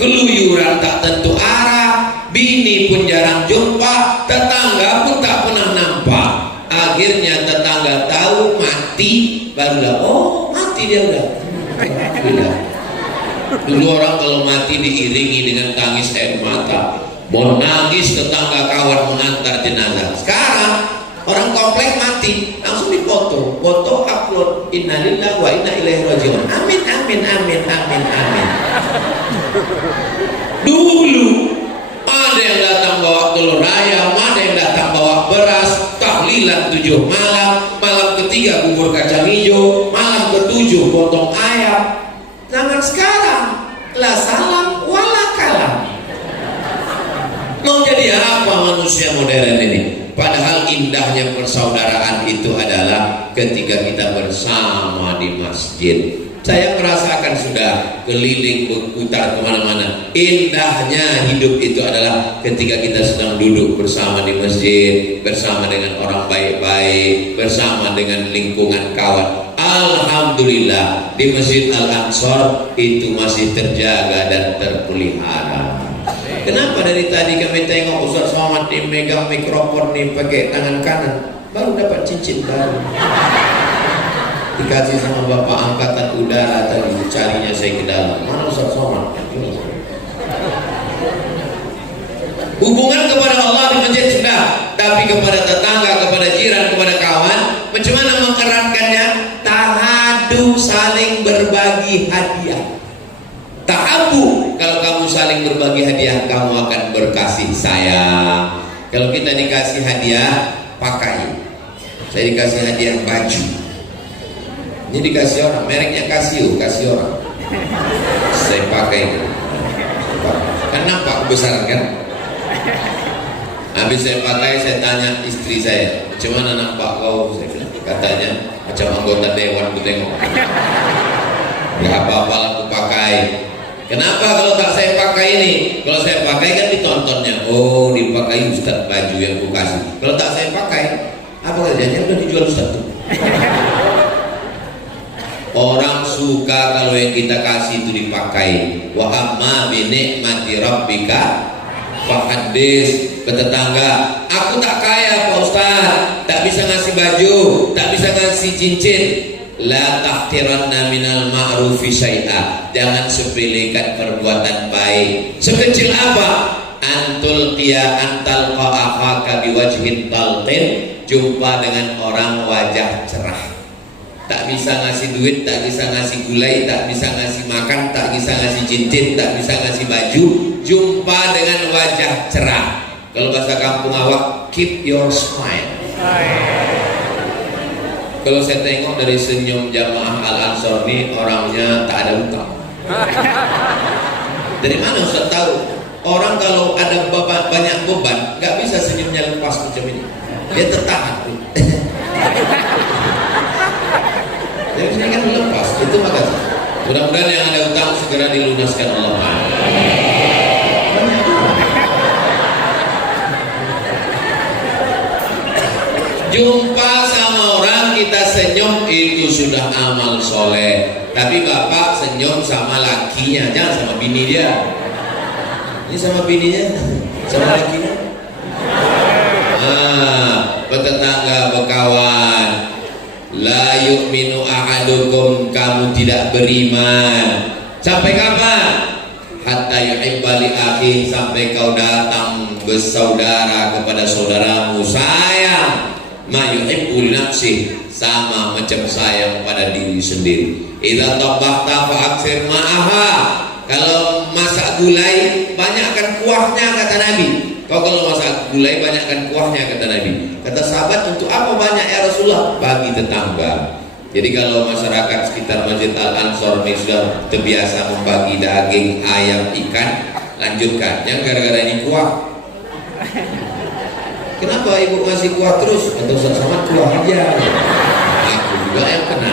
keluyuran tak tentu arah, bini pun jarang jumpa, tetangga pun tak pernah nampak. Akhirnya tetangga tahu mati, barulah oh mati dia udah. Dulu orang kalau mati diiringi dengan tangis air mata, mau nangis tetangga kawan mengantar jenazah. Sekarang orang komplek mati langsung dipoto, foto upload, innalillahi wa inna ilaihi rajiun. Amin amin amin amin amin. Dulu ada yang datang bawa telur ayam, ada yang datang bawa beras, tahlilan 7 malam, malam ketiga bubur kacang hijau, malam ke-7 potong ayam. Zaman sekarang la salam wala kalam. Mau jadi apa manusia modern ini? Padahal indahnya persaudaraan itu adalah ketika kita bersama di masjid. Saya merasakan sudah keliling berputar kemana-mana. Indahnya hidup itu adalah ketika kita sedang duduk bersama di masjid, bersama dengan orang baik-baik, bersama dengan lingkungan kawan. Alhamdulillah di Masjid Al-Ansor itu masih terjaga dan terpelihara. Kenapa dari tadi kami tengok Ustaz Somad nih megang mikrofon nih pakai tangan kanan, baru dapat cincin baru. Dikasih sama bapak angkatan udara tadi, carinya saya ke dalam. Mana Ustaz Somad? Hubungan kepada Allah di masjid sudah, tapi kepada tetangga, kepada jiran, kepada kawan, macam mana mengeratkannya? Tahadu, saling berbagi hadiah. Tak saling berbagi hadiah, kamu akan berkasih sayang. Kalau kita dikasih hadiah, pakai. Saya dikasih hadiah baju, ini dikasih orang, mereknya Casio, kasih orang. Saya pakai, kan nampak kebesaran kan? Habis saya pakai, saya tanya istri saya, "Cuman nampak kau?" Saya bilang, katanya macam anggota dewan, aku tengok. Gak apa-apa lah aku pakai. Kenapa kalau tak saya pakai ini? Kalau saya pakai kan ditontonnya, oh dipakai Ustaz baju yang aku kasih. Kalau tak saya pakai, apa kerjanya? Udah dijual Ustaz tuh. Orang suka kalau yang kita kasih itu dipakai. Wa amma bi ni'mati rabbika fahadis. Ke tetangga, aku tak kaya Pak Ustaz, tak bisa ngasih baju, tak bisa ngasih cincin. La tahtiranna minal ma'rufi syai'a. Jangan sepelekan perbuatan baik. Sekecil apa? Antal qa'a biwajhin talqin. Jumpa dengan orang wajah cerah. Tak bisa ngasih duit, tak bisa ngasih gulai, tak bisa ngasih makan, tak bisa ngasih cincin, tak bisa ngasih baju. Jumpa dengan wajah cerah. Kalau bahasa kampung awak, keep your smile. Kalau saya tengok dari senyum jamaah Al-Ansor ini, orangnya tak ada utang. Dari mana Ustaz tahu? Orang kalau ada banyak beban, nggak bisa senyumnya lepas macam ini. Dia tertahan. Jadi saya kan lepas, itu makanya. Mudah-mudahan yang ada utang segera dilunaskan Allah. Jumpa sama orang kita senyum itu sudah amal soleh. Tapi bapak senyum sama lakinya, jangan sama bini dia. Ini sama bininya, sama lakinya. Bertetangga, berkawan. La yu'minu ahadukum, kamu tidak beriman. Sampai kapan? Hatta yuhibba li akhi, sampai kau datang bersaudara kepada saudaramu, sayang ma yuhibbu li nafsihi, sama macam sayang pada diri sendiri. Idza tabakhta fa'aksir ma'aha, kalau masak gulai banyakkan kuahnya kata Nabi. Kalau masak gulai banyakkan kuahnya kata Nabi. Kata sahabat, untuk apa banyak ya Rasulullah? Bagi tetangga. Jadi kalau masyarakat sekitar Masjid Al-Ansor ini sudah terbiasa membagi daging, ayam, ikan, lanjutkan. Yang gara-gara ini kuah. Kenapa ibu ngasih kuah terus? Atau sama kuah aja. Aku juga yang kena.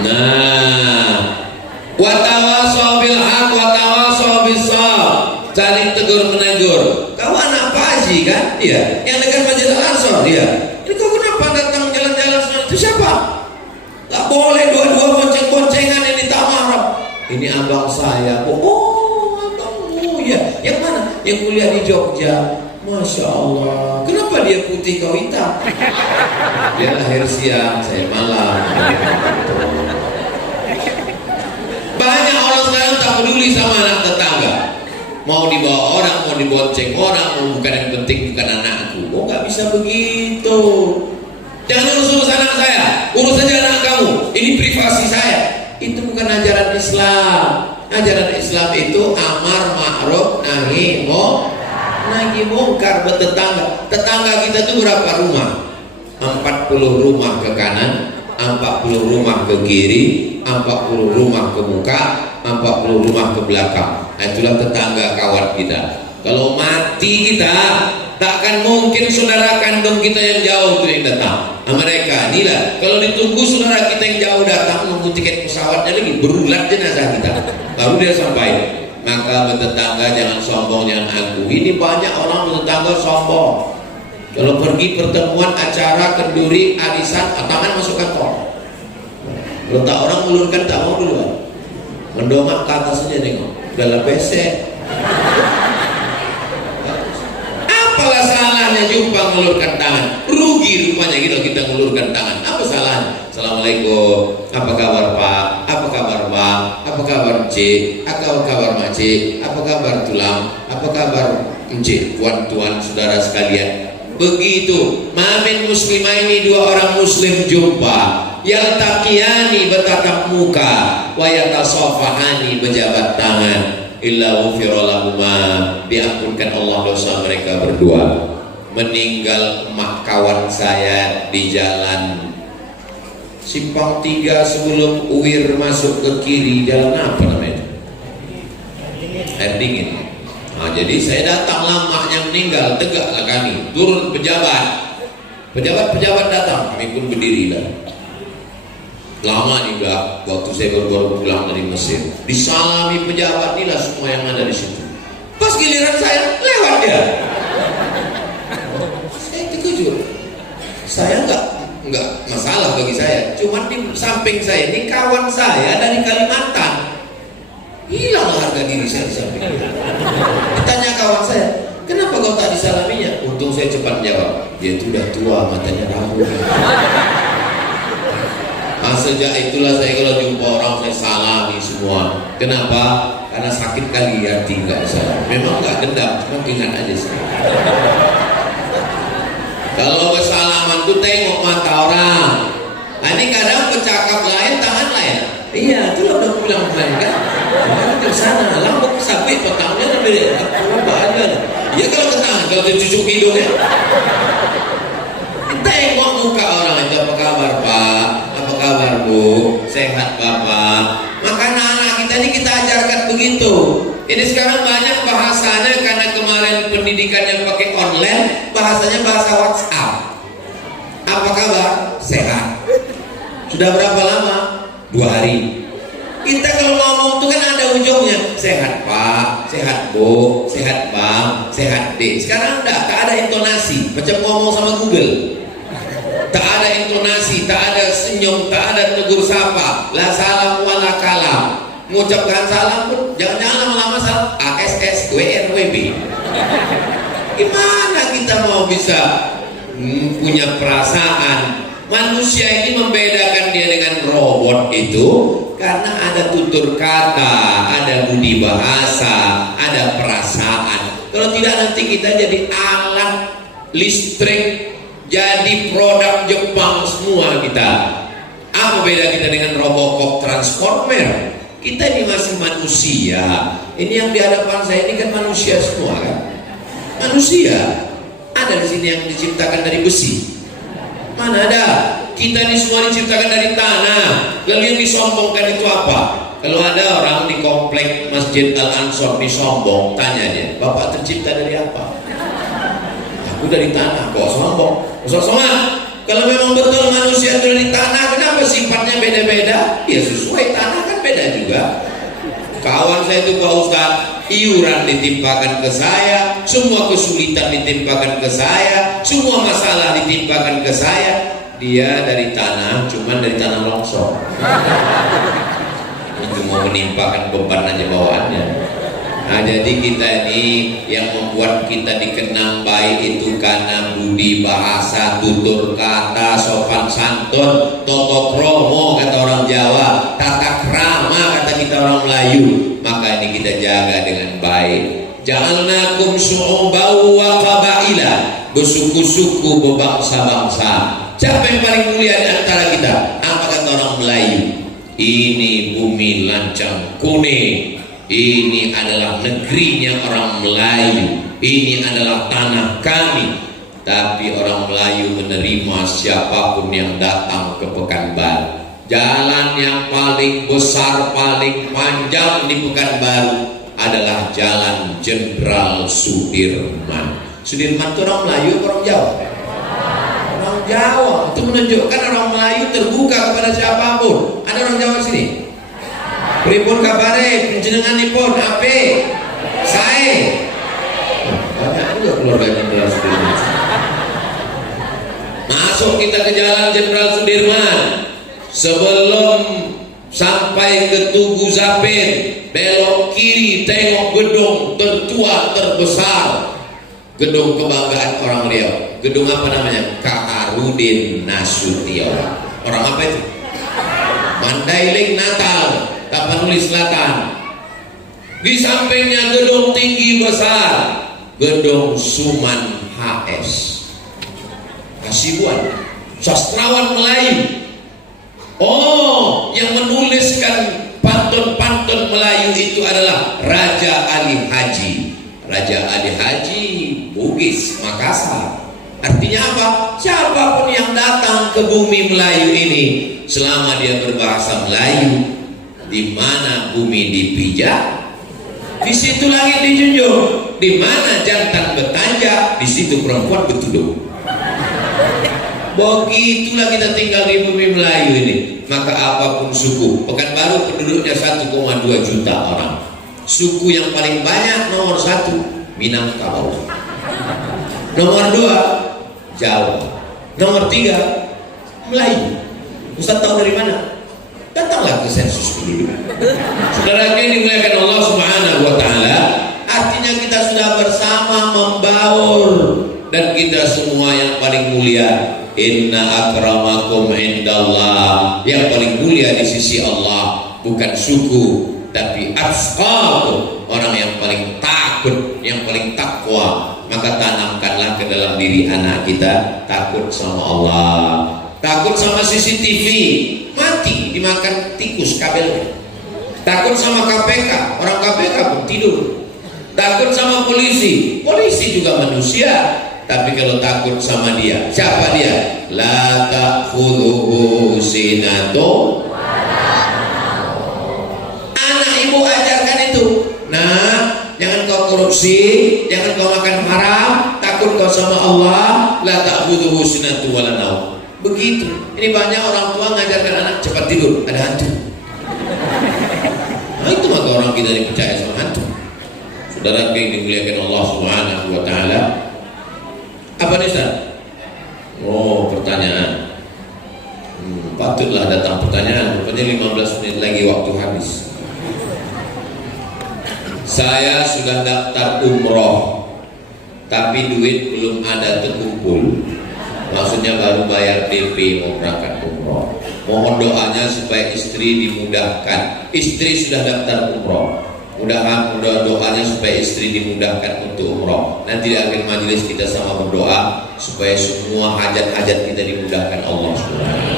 Nah, wa tawasaw bil haq wa tawasaw bis shawab. Saling tegur menegur. Kau anak Pak Haji kan? Iya. Yang dekat Masjid Al-Ansor dia. Ini kau kenapa datang jalan-jalan sana? Itu siapa? Tak boleh dua-dua bonceng-boncengan, ini tak marah. Ini abang saya. Oh, abangmu ya. Yang mana? Yang kuliah di Jogja. Masya Allah. Kenapa dia putih kau hitam? Dia lahir siang, saya malam. Banyak orang sekarang tak peduli sama anak tetangga. Mau dibawa orang, mau dibonceng orang, mau bukan yang penting bukan anakku. Oh, nggak bisa begitu. Jangan urus anak saya, urus saja anak kamu. Ini privasi saya. Itu bukan ajaran Islam. Ajaran Islam itu amar ma'ruf nahi mungkar bertetangga. Tetangga kita itu berapa rumah? 40 rumah ke kanan, 40 rumah ke kiri, 40 rumah ke muka, 40 rumah ke belakang. Nah, itulah tetangga kawan kita. Kalau mati kita, takkan mungkin saudara kandung kita yang jauh itu yang datang. Nah, mereka inilah, kalau ditunggu saudara kita yang jauh datang menunggu tiket pesawatnya lagi, berulat jenazah kita, baru dia sampai. Maka bertetangga jangan sombong, jangan aku. Ini banyak orang bertetangga sombong. Kalau pergi pertemuan, acara, kenduri, arisan, tangan masuk kantor. Kalau tak orang ulurkan tak mau duluan. Mendongak ke atas saja nengok. Dalam PC. Apalah salahnya jumpa mengulurkan tangan? Rugi rupanya kita mengulurkan tangan. Apa salahnya? Assalamualaikum. Apa kabar Pak? Apa kabar Bang? Apa kabar Cik? Apa kabar Mak Cik? Apa kabar Tulang? Apa kabar Cik? Tuan-tuan saudara sekalian. Begitu. Mamin muslimaini, dua orang muslim jumpa. Yaltaqiyani bertatap muka, wa yatasafahani berjabat tangan. illa ghufira lahuma, diampunkan Allah dosa mereka berdua. Meninggal emak kawan saya di jalan Simpang 3 sebelum Uwir masuk ke kiri, jalan apa namanya? Air dingin. Nah, jadi saya datang, lamanya meninggal, tegaklah kami, turun pejabat datang, kami pun berdiri lah. Lama juga waktu saya baru pulang dari Mesir, disalami pejabat inilah semua yang ada di situ. Pas giliran saya lewat dia. Saya terkejut. Saya enggak masalah bagi saya, cuman di samping saya ini kawan saya dari Kalimantan. Hilang harga diri saya di samping dia. Ditanya kawan saya, kenapa kau tak disalaminya? Untung saya cepat jawab, dia itu udah tua, matanya rapuh. Nah, sejak itulah saya kalau jumpa orang saya salami semua. Kenapa? Karena sakit kali hati nggak salah. Memang nggak dendam, cuma ingat aja sih. Kalau bersalaman tuh tengok mata orang. Nah, ini kadang bercakap lain, tangan lain. Iya, itulah udah pulang kemarin kan. Ke sana, lambung sampai petangnya lebih apa aja. Ya kalau ke tangan, kalau dicucuk hidungnya. Tengok muka orang itu, apa kabar Pak? Apa kabar Bu? Sehat Bapak? Maka anak-anak kita ini kita ajarkan begitu. Ini sekarang banyak bahasanya karena kemarin pendidikan yang pakai online, bahasanya bahasa WhatsApp. Apa kabar? Sehat. Sudah berapa lama? 2 hari. Kita kalau ngomong itu kan ada ujungnya. Sehat Pak, sehat Bu, sehat Bang, sehat Dek. Sekarang tak ada intonasi, macam ngomong sama Google. Tak ada intonasi, tak ada senyum, tak ada tegur sapa. La salam wala kalam. Mengucapkan salam pun jangan-jangan lama-lama salam ASS WNWB. Gimana kita mau bisa punya perasaan? Manusia ini membedakan dia dengan robot itu karena ada tutur kata, ada budi bahasa, ada perasaan. Kalau tidak nanti kita jadi alat listrik, jadi produk Jepang semua kita. Apa beda kita dengan Robocop Transformer? Kita ini masih manusia. Ini yang di hadapan saya ini kan manusia semua kan? Manusia. Ada di sini yang diciptakan dari besi. Mana ada? Kita ini semua diciptakan dari tanah. Lalu yang disombongkan itu apa? Kalau ada orang di komplek Masjid Al-Ansor disombong, tanya dia, Bapak tercipta dari apa? Aku dari tanah. Kok sombong? Sombong. Kalau memang betul manusia itu dari tanah, kenapa sifatnya beda-beda? Ya sesuai tanah kan beda juga. Kawan saya itu Pak Ustaz, iuran ditimpakan ke saya, semua kesulitan ditimpakan ke saya, semua masalah ditimpakan ke saya. Dia dari tanah, cuman dari tanah longsor. Itu mau menimpakan beban aja bawaannya. Nah, jadi kita ini yang membuat kita dikenang baik itu karena budi bahasa, tutur kata, sopan santun, toto kromo kata orang Jawa, tata krama kata kita orang Melayu. Maka ini kita jaga dengan baik. Ja'alnakum syu'uban wa qabaila, bersuku-suku, berbangsa-bangsa. Siapa yang paling mulia di antara kita? Apa kata orang Melayu? Ini bumi lancang kuning. Ini adalah negerinya orang Melayu. Ini adalah tanah kami. Tapi orang Melayu menerima siapapun yang datang ke Pekanbaru. Jalan yang paling besar, paling panjang di Pekanbaru adalah Jalan Jenderal Sudirman. Sudirman itu orang Melayu atau orang Jawa? Orang Jawa. Itu menunjukkan orang Melayu terbuka kepada siapapun. Ada orang Jawa di sini? Pripun kabare, panjenenganipun ape? Sae. Banyak juga keluarga Jenderal Sudirman. Masuk kita ke Jalan Jenderal Sudirman. Sebelum sampai ke Tugu Zapin, belok kiri tengok gedung tertua terbesar, gedung kebanggaan orang Riau. Gedung apa namanya? Kaharudin Nasution. Orang apa itu? Mandailing Natal, Tapanuli Selatan. Di sampingnya gedung tinggi besar, gedung Suman HS. Kasibuan, sastrawan Melayu. Oh, yang menuliskan pantun-pantun Melayu itu adalah Raja Ali Haji. Raja Ali Haji Bugis, Makassar. Artinya apa? Siapapun yang datang ke bumi Melayu ini, selama dia berbahasa Melayu, di mana bumi dipijak, di situ langit dijunjung. Di mana jantan bertanja, di situ perempuan bertudung. Begitulah kita tinggal di bumi Melayu ini. Maka apapun suku, Pekanbaru penduduknya 1,2 juta orang. Suku yang paling banyak nomor 1 Minangkabau, nomor 2 Jawa, nomor 3 Melayu. Ustaz tahu dari mana? Datanglah ke sensus penduduk. Saudara yang dimuliakan Allah Subhanahu wa taala, artinya kita sudah bersama membaur, dan kita semua yang paling mulia. Inna akramakum indallah, yang paling mulia di sisi Allah bukan suku, tapi atqakum, orang yang paling takut, yang paling takwa. Maka tanamkanlah ke dalam diri anak kita takut sama Allah, takut sama CCTV, mati dimakan tikus kabelnya. Takut sama KPK, orang KPK pun tidur. Takut sama polisi, polisi juga manusia. Tapi kalau takut sama dia, siapa dia? La ta'khudhuhu sinatun. Anak ibu ajarkan itu. Nah, jangan kau korupsi, jangan kau makan haram, takut kau sama Allah. La ta'khudhuhu sinatun wala naum. Begitu. Ini banyak orang tua ngajarkan anak cepat tidur, ada hantu. Nah, itu maka orang kita dipercaya sama hantu. Saudara yang dimuliakan Allah Subhanahu wa taala. Apa nih Ustaz? Oh, pertanyaan. Patutlah datang pertanyaan. Rupanya 15 menit lagi waktu habis. Saya sudah daftar umroh, tapi duit belum ada terkumpul. Maksudnya baru bayar DP mau berangkat umroh. Mohon doanya supaya istri dimudahkan. Istri sudah daftar umroh. Mudah-mudahan doanya supaya istri dimudahkan untuk umroh. Nanti di akhir majelis kita sama berdoa supaya semua hajat-hajat kita dimudahkan Allah Subhanahu.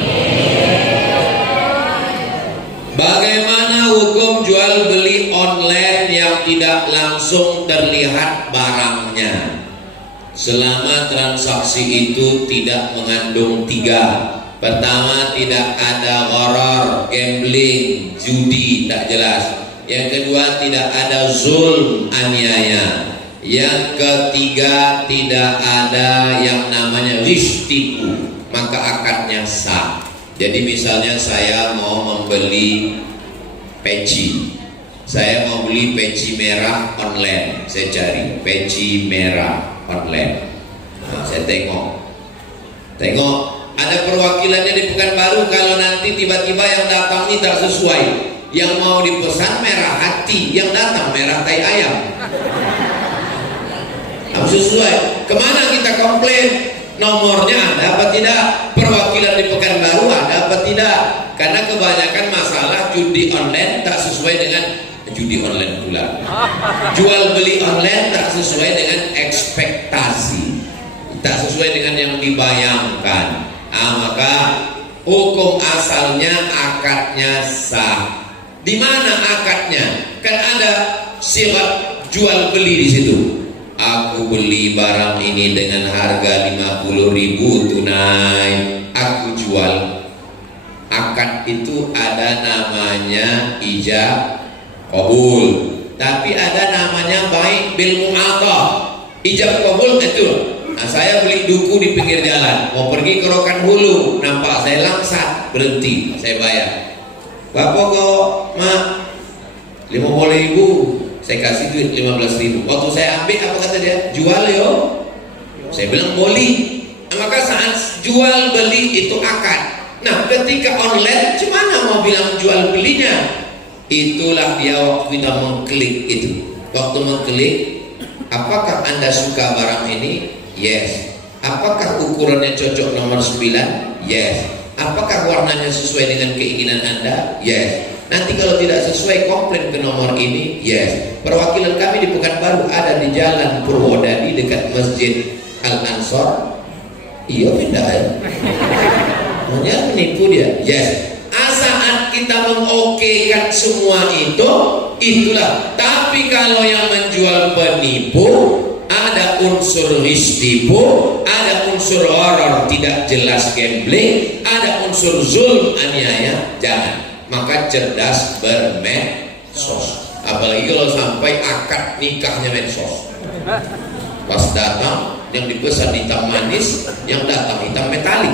Bagaimana hukum jual beli online yang tidak langsung terlihat barangnya, selama transaksi itu tidak mengandung 3? Pertama, tidak ada gharar, gambling, judi tak jelas. Yang kedua, tidak ada zulm, aniaya. Yang ketiga, tidak ada yang namanya ghish, tipu, maka akadnya sah. Jadi misalnya saya mau membeli peci, saya mau beli peci merah online, saya cari peci merah online. Nah, saya tengok ada perwakilannya di Pekanbaru. Kalau nanti tiba-tiba yang datang ini tak sesuai, yang mau dipesan merah hati, yang datang merah tai ayam. Harus sesuai. Kemana kita komplain? Nomornya ada apa tidak? Perwakilan di Pekanbaru ada apa tidak? Karena kebanyakan masalah judi online tak sesuai dengan judi online pula. Jual beli online tak sesuai dengan ekspektasi, tak sesuai dengan yang dibayangkan. Maka hukum asalnya akadnya sah. Di mana akadnya? Kan ada syarat jual beli di situ. Aku beli barang ini dengan harga 50.000 tunai, aku jual. Akad itu ada namanya ijab qabul, tapi ada namanya baik bil mu'athah. Ijab qabul itu. Nah, saya beli duku di pinggir jalan, mau pergi ke Rokan Hulu, nampak saya langsat, berhenti, saya bayar. Bapak kok, mak, 50.000, saya kasih duit 15.000. Waktu saya ambil, apa kata dia? Jual yo. Saya bilang beli. Nah, maka saat jual beli itu akad. Nah, ketika online, gimana mau bilang jual belinya? Itulah dia waktu kita mengklik itu. Waktu mengklik, apakah Anda suka barang ini? Yes. Apakah ukurannya cocok nomor 9? Yes. Apakah warnanya sesuai dengan keinginan Anda? Yes. Nanti kalau tidak sesuai, komplain ke nomor ini. Yes. Perwakilan kami di Pekanbaru ada di Jalan Purwodadi dekat Masjid Al-Ansor. Iya, beda ya. Maunya menipu dia. Yes. Asal saat kita mengokekan semua itu, itulah. Tapi kalau yang menjual penipu, ada unsur tipu, ada unsur horor tidak jelas gambling, ada unsur zulm aniaya, jangan. Maka cerdas bermedsos. Apalagi kalau sampai akad nikahnya medsos. Pas datang yang dipesan hitam manis, yang datang hitam metalik.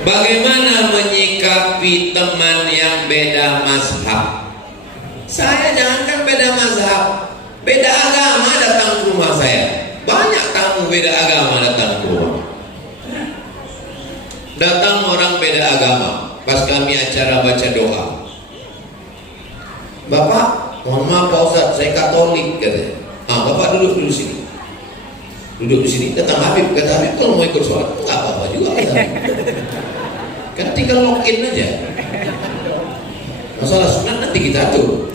Bagaimana menyikapi teman yang beda mazhab? Saya jangankan beda mazhab, beda agama datang ke rumah saya. Banyak tamu beda agama datang ke rumah. Datang orang beda agama pas kami acara baca doa. Bapak, mohon maaf Pak Ustadz, saya Katolik katanya. Bapak duduk dulu sini. Duduk di sini, datang Habib, kata Habib kalau mau ikut sholat nggak apa-apa juga kata Habib. Kan tinggal login aja. Masalah sunat nanti kita atur.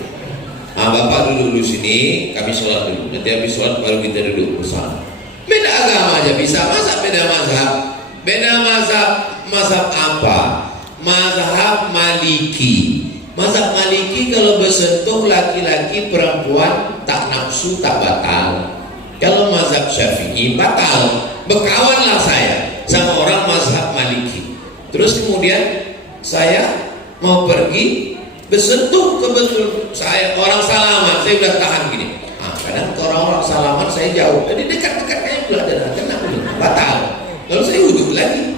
Bapak duduk dulu sini, kami sholat dulu. Nanti habis sholat baru kita duduk bersama. Beda agama aja bisa, masa beda mazhab? Beda mazhab, mazhab apa? Mazhab Maliki. Mazhab Maliki kalau bersentuh laki-laki perempuan tak nafsu tak batal. Kalau mazhab Syafi'i batal. Berkawanlah saya sama orang mazhab Maliki. Terus kemudian saya mau pergi bersentuh kebetulan saya orang salaman, saya udah tahan gini. Kadang orang-orang salaman saya jauh, jadi dekat-dekat kayak belajar kena batal. Lalu saya wudhu lagi,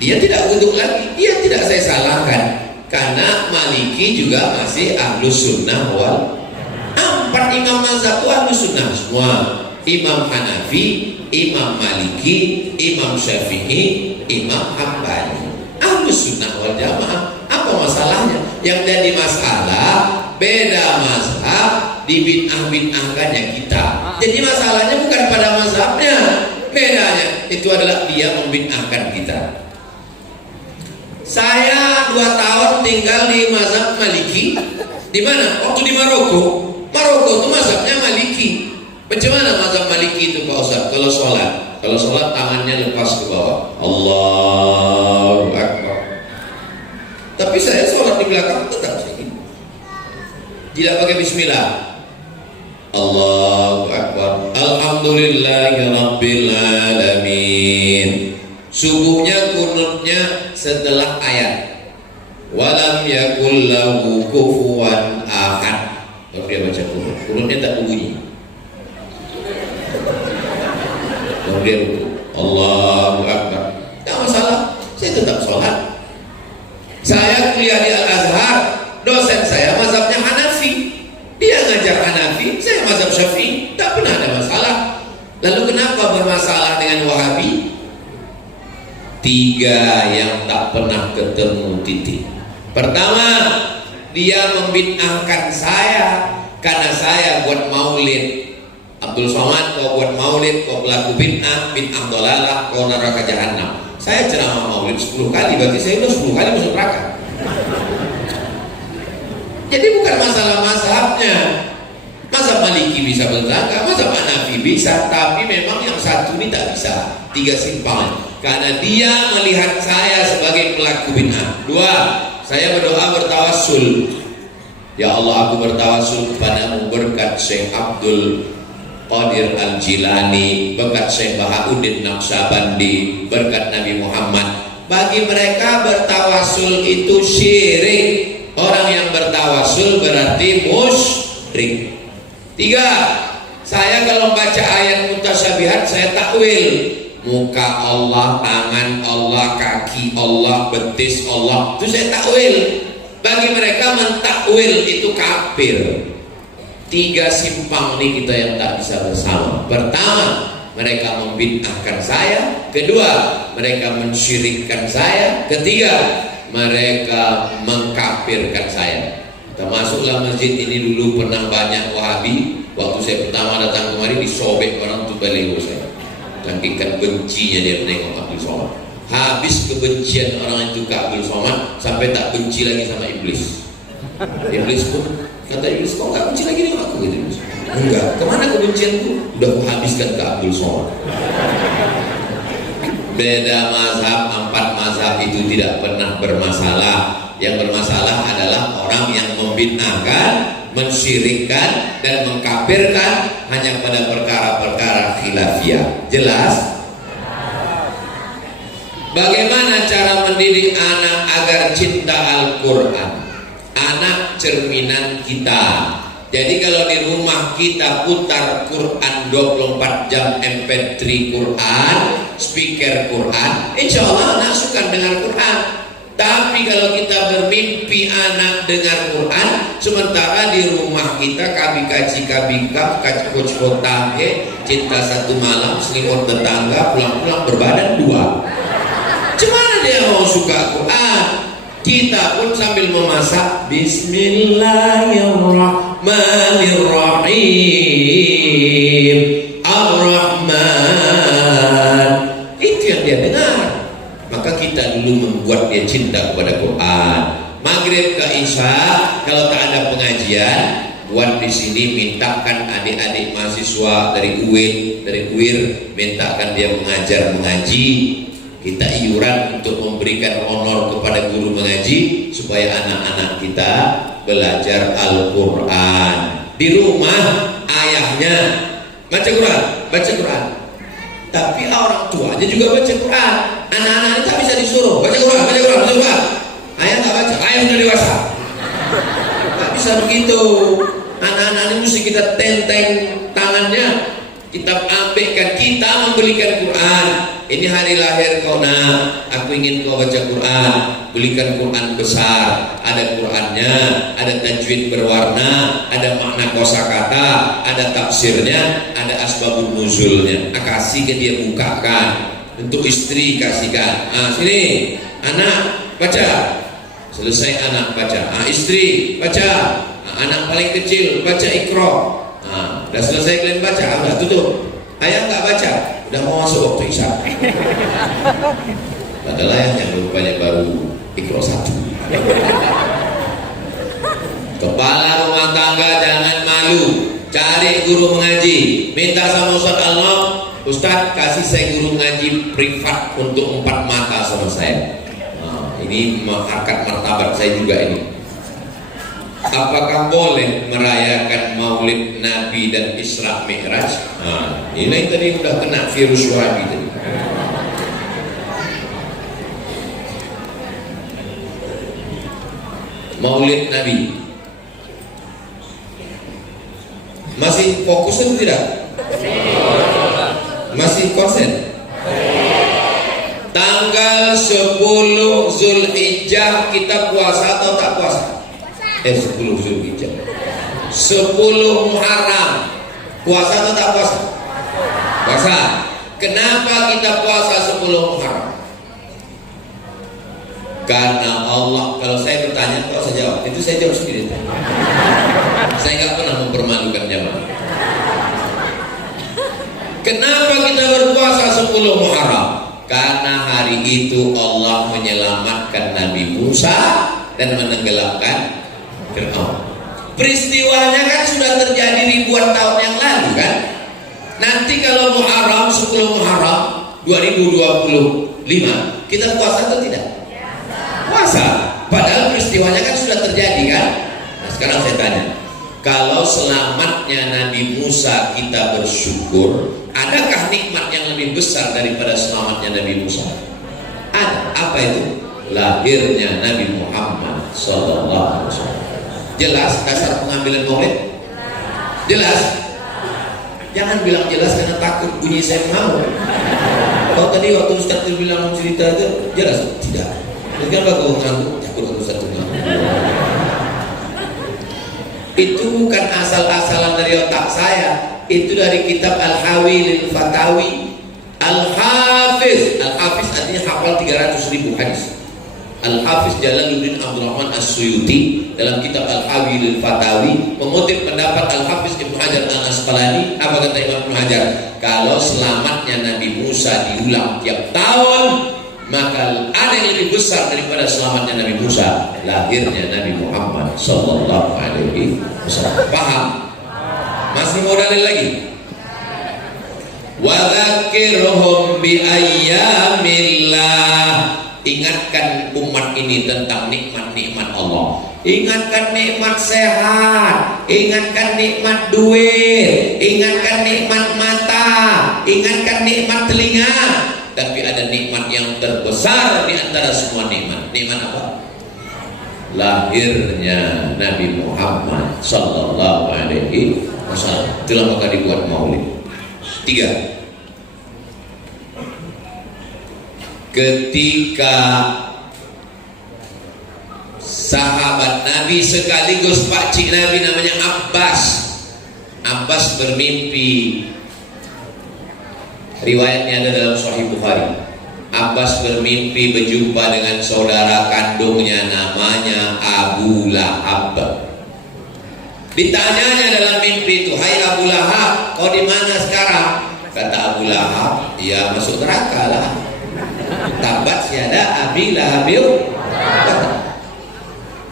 dia tidak wudhu lagi, dia tidak saya salahkan karena Maliki juga masih ahlus sunnah wal. Empat imam mazhab itu ahlus sunnah semua. Imam Hanafi, Imam Maliki, Imam Syafi'i, Imam Hambali. Ahlus sunnah wal jamaah. Apa masalahnya? Yang jadi masalah beda mazhab, dibid'ah-bid'ahkannya kita. Jadi masalahnya bukan pada mazhabnya, bedanya itu adalah dia membid'ahkan kita. Saya 2 tahun tinggal di mazhab Maliki. Di mana? Waktu di Maroko. Maroko itu mazhabnya Maliki. Bagaimana mazhab Maliki itu Pak Ustaz? Kalau sholat tangannya lepas ke bawah. Allahu Akbar. Tapi saya sholat di belakang tetap segini. Tidak pakai bismillah. Allahu Akbar. Alhamdulillahirabbil alamin. Subuhnya kunutnya setelah ayat. Walam yakul lahu kufuwan ahad. Kalau dia baca kunutnya tak berbunyi. Kalau dia Allahu Akbar. Tak masalah. Saya tetap sholat. Saya kuliah di Al-Azhar, dosen saya mazhabnya Hanafi. Dia ngajar Hanafi, saya mazhab Syafi'i, tak pernah ada masalah. Lalu kenapa bermasalah dengan Wahabi? 3 yang tak pernah ketemu titik. Pertama, dia membid'ahkan saya karena saya buat maulid. Abdul Somad kau buat maulid, kau pelaku bid'ah dolalah, kau neraka jahanam. Saya ceramah maulid 10 kali, berarti saya udah 10 kali masuk neraka. Jadi bukan masalah mazhabnya. Mazhab Maliki bisa bertangga, mazhab Hanafi bisa, tapi memang yang satu ini tak bisa. 3 simpang. Karena dia melihat saya sebagai pelaku bid'ah. 2, saya berdoa bertawassul. Ya Allah, aku bertawassul kepadamu berkat Syekh Abdul Qadir Al-Jilani, berkat Syekh Bahauddin Naqsyabandi, berkat Nabi Muhammad. Bagi mereka bertawasul itu syirik. Orang yang bertawasul berarti musyrik. 3, saya kalau baca ayat mutasyabihat saya takwil. Muka Allah, tangan Allah, kaki Allah, betis Allah, itu saya takwil. Bagi mereka mentakwil itu kafir. 3 simpang ini kita yang tak bisa bersama. Pertama, mereka membid'ahkan saya. Kedua, mereka mensyirikkan saya. Ketiga, mereka mengkafirkan saya. Termasuklah masjid ini dulu pernah banyak Wahabi. Waktu saya pertama datang kemari disobek orang tu baliho saya. Saking bencinya dia menengok Abdul Somad. Habis kebencian orang itu ke Abdul Somad sampai tak benci lagi sama iblis. Iblis pun kata iblis, kok gak benci lagi dengan aku gitu? Enggak, kemana kebencianku? Udah aku habiskan ke Abdul Somad. beda mazhab, 4 mazhab itu tidak pernah bermasalah. Yang bermasalah adalah orang yang membid'ahkan, mensyirikkan dan mengkafirkan hanya pada perkara-perkara khilafiyah. Jelas? Bagaimana cara mendidik anak agar cinta Al-Quran? Anak cerminan kita. Jadi kalau di rumah kita putar Quran 24 jam, MP3 Quran, speaker Quran, insya Allah anak suka dengar Quran. Tapi kalau kita bermimpi anak dengar Quran, sementara di rumah kita kabika kaci kotange, cinta satu malam, selimut tetangga, pulang-pulang berbadan 2. Gimana dia mau suka Quran? Kita pun sambil memasak Bismillahirrahmanirrahim Ar-Rahman, itu yang dia dengar. Maka kita dulu membuat dia cinta kepada Quran. Maghrib ke Isya kalau tak ada pengajian, buat di sini mintakan adik-adik mahasiswa dari UIR, mintakan dia mengaji. Kita iuran untuk memberikan honor kepada guru mengaji supaya anak-anak kita belajar Al-Quran. Di rumah ayahnya baca Quran. Tapi orang tuanya juga baca Quran. Anak-anak tak bisa disuruh baca Quran. Ayah tak baca, ayah sudah dewasa. Tak bisa begitu. Anak-anak ini mesti kita tenteng tangannya, kita ambilkan, kita membelikan Quran. Ini hari lahir kau nak, aku ingin kau baca Quran. Belikan Quran besar, ada Qurannya, ada tajwid berwarna, ada makna kosakata, ada tafsirnya, ada asbabun nuzulnya. Kasih ke dia, bukakan. Untuk istri kasihkan. Sini, anak baca. Selesai anak baca. Istri baca. Anak paling kecil baca Iqra. Udah selesai kalian baca, udah tutup. Ayah nggak baca, udah mau masuk waktu Isya. Padahal yang rupanya baru Iqra 1. Kepala rumah tangga jangan malu, cari guru mengaji, minta sama Ustaz Allah, Ustaz kasih saya guru mengaji privat untuk 4 mata sama saya. Ini mengangkat martabat saya juga ini. Apakah boleh merayakan Maulid Nabi dan Isra Mi'raj? Ini tadi udah kena virus Wahabi tadi. Maulid Nabi masih fokus atau tidak? Masih konsen? Tanggal 10 Zulhijjah kita puasa atau tak puasa? 10 Zulhijjah, 10 Muharram puasa atau tak puasa? Puasa. Kenapa kita puasa 10 Muharram? Karena Allah, kalau saya bertanya, kalau saya jawab, itu saya jawab sendiri. Saya nggak pernah mempermalukan jamaah. Kenapa kita berpuasa 10 Muharram? Karena hari itu Allah menyelamatkan Nabi Musa dan menenggelamkan Fir'aun. Peristiwanya kan sudah terjadi ribuan tahun yang lalu kan. Nanti kalau Muharram 10 Muharram 2025 kita puasa atau tidak? Puasa. Padahal peristiwanya kan sudah terjadi kan. Nah sekarang saya tanya, kalau selamatnya Nabi Musa kita bersyukur, adakah nikmat yang lebih besar daripada selamatnya Nabi Musa? Ada. Apa itu? Lahirnya Nabi Muhammad sallallahu alaihi wasallam. Jelas dasar pengambilan maulid? Jelas? Jangan bilang jelas karena takut bunyi saya mau. Kalau tadi waktu Ustaz bilang cerita itu jelas? Tidak. Kenapa kau mengangguk? Takut Ustaz mengangguk. Itu bukan asal-asalan dari otak saya. Itu dari kitab Al-Hawi lil Fatawi. Al-Hafiz artinya hafal 300.000 hadis. Al-Hafiz Jalaluddin Abdurrahman As-Suyuti dalam kitab Al-Hawi lil Fatawi mengutip pendapat Al-Hafiz Ibnu Hajar Al-Asqalani. Apa kata Imam Ibnu Hajar? Kalau selamatnya Nabi Musa diulang tiap tahun, maka ada yang lebih besar daripada selamatnya Nabi Musa, lahirnya Nabi Muhammad sallallahu alaihi wasallam. Paham? Masih mau dalil lagi? Wa dzakirhum bi ayyamin ingatkan umat ini tentang nikmat-nikmat Allah. Ingatkan nikmat sehat, ingatkan nikmat duit, ingatkan nikmat mata, ingatkan nikmat telinga. Tapi ada nikmat yang terbesar di antara semua nikmat. Nikmat apa? Lahirnya Nabi Muhammad sallallahu alaihi wasallam. Itulah maka dibuat maulid. 3. Ketika sahabat Nabi sekaligus pakcik Nabi namanya Abbas bermimpi, riwayatnya ada dalam Sahih Bukhari. Abbas bermimpi berjumpa dengan saudara kandungnya namanya Abu Lahab. Ditanyanya dalam mimpi itu, "Hai Abu Lahab, kau di mana sekarang?" Kata Abu Lahab, "Ya masuk neraka lah. Tabat yada abi lahabil."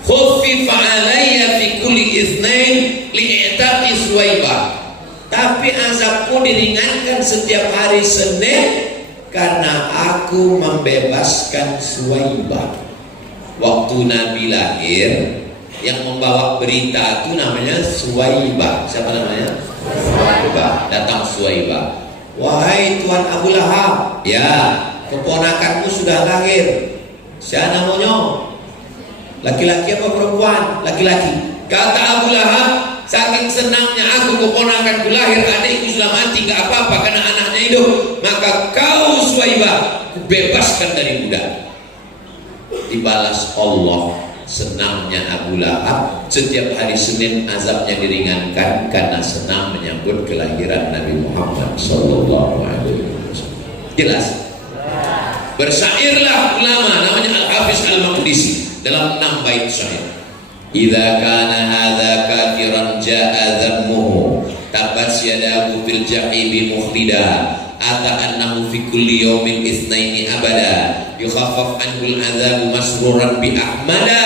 Khuffifa alayya fi kulli itsnain li'taqi Suwaibah. Tapi azabku diringankan setiap hari Senin karena aku membebaskan Suwaibah. Waktu Nabi lahir, yang membawa berita itu namanya Suwaibah. Siapa namanya? Suwaibah. Datang Suwaibah. "Wahai Tuan Abu Lahab, ya, keponakanmu sudah lahir. Siapa namanya? Laki-laki apa perempuan?" "Laki-laki." Kata Abu Lahab, "Saking senangnya aku keponakanku lahir, adikku sudah mati, gak apa-apa karena anaknya hidup. Maka kau Suwaibah, kubebaskan dari budak." Dibalas Allah, senangnya Abu Lahab setiap hari Senin azabnya diringankan karena senang menyambut kelahiran Nabi Muhammad sallallahu alaihi wasallam. Jelas? Bersairlah ulama namanya Al-Hafiz Al-Maqdisi dalam 6 bait syair. "Idza kana hadza kafiran jaa dhammuhu tabas yadahu fil jahimi mukhlida ata annahu fi kulli yawmin itsnaini abada yukhaffaf anhul adzabu masruran bi ahmada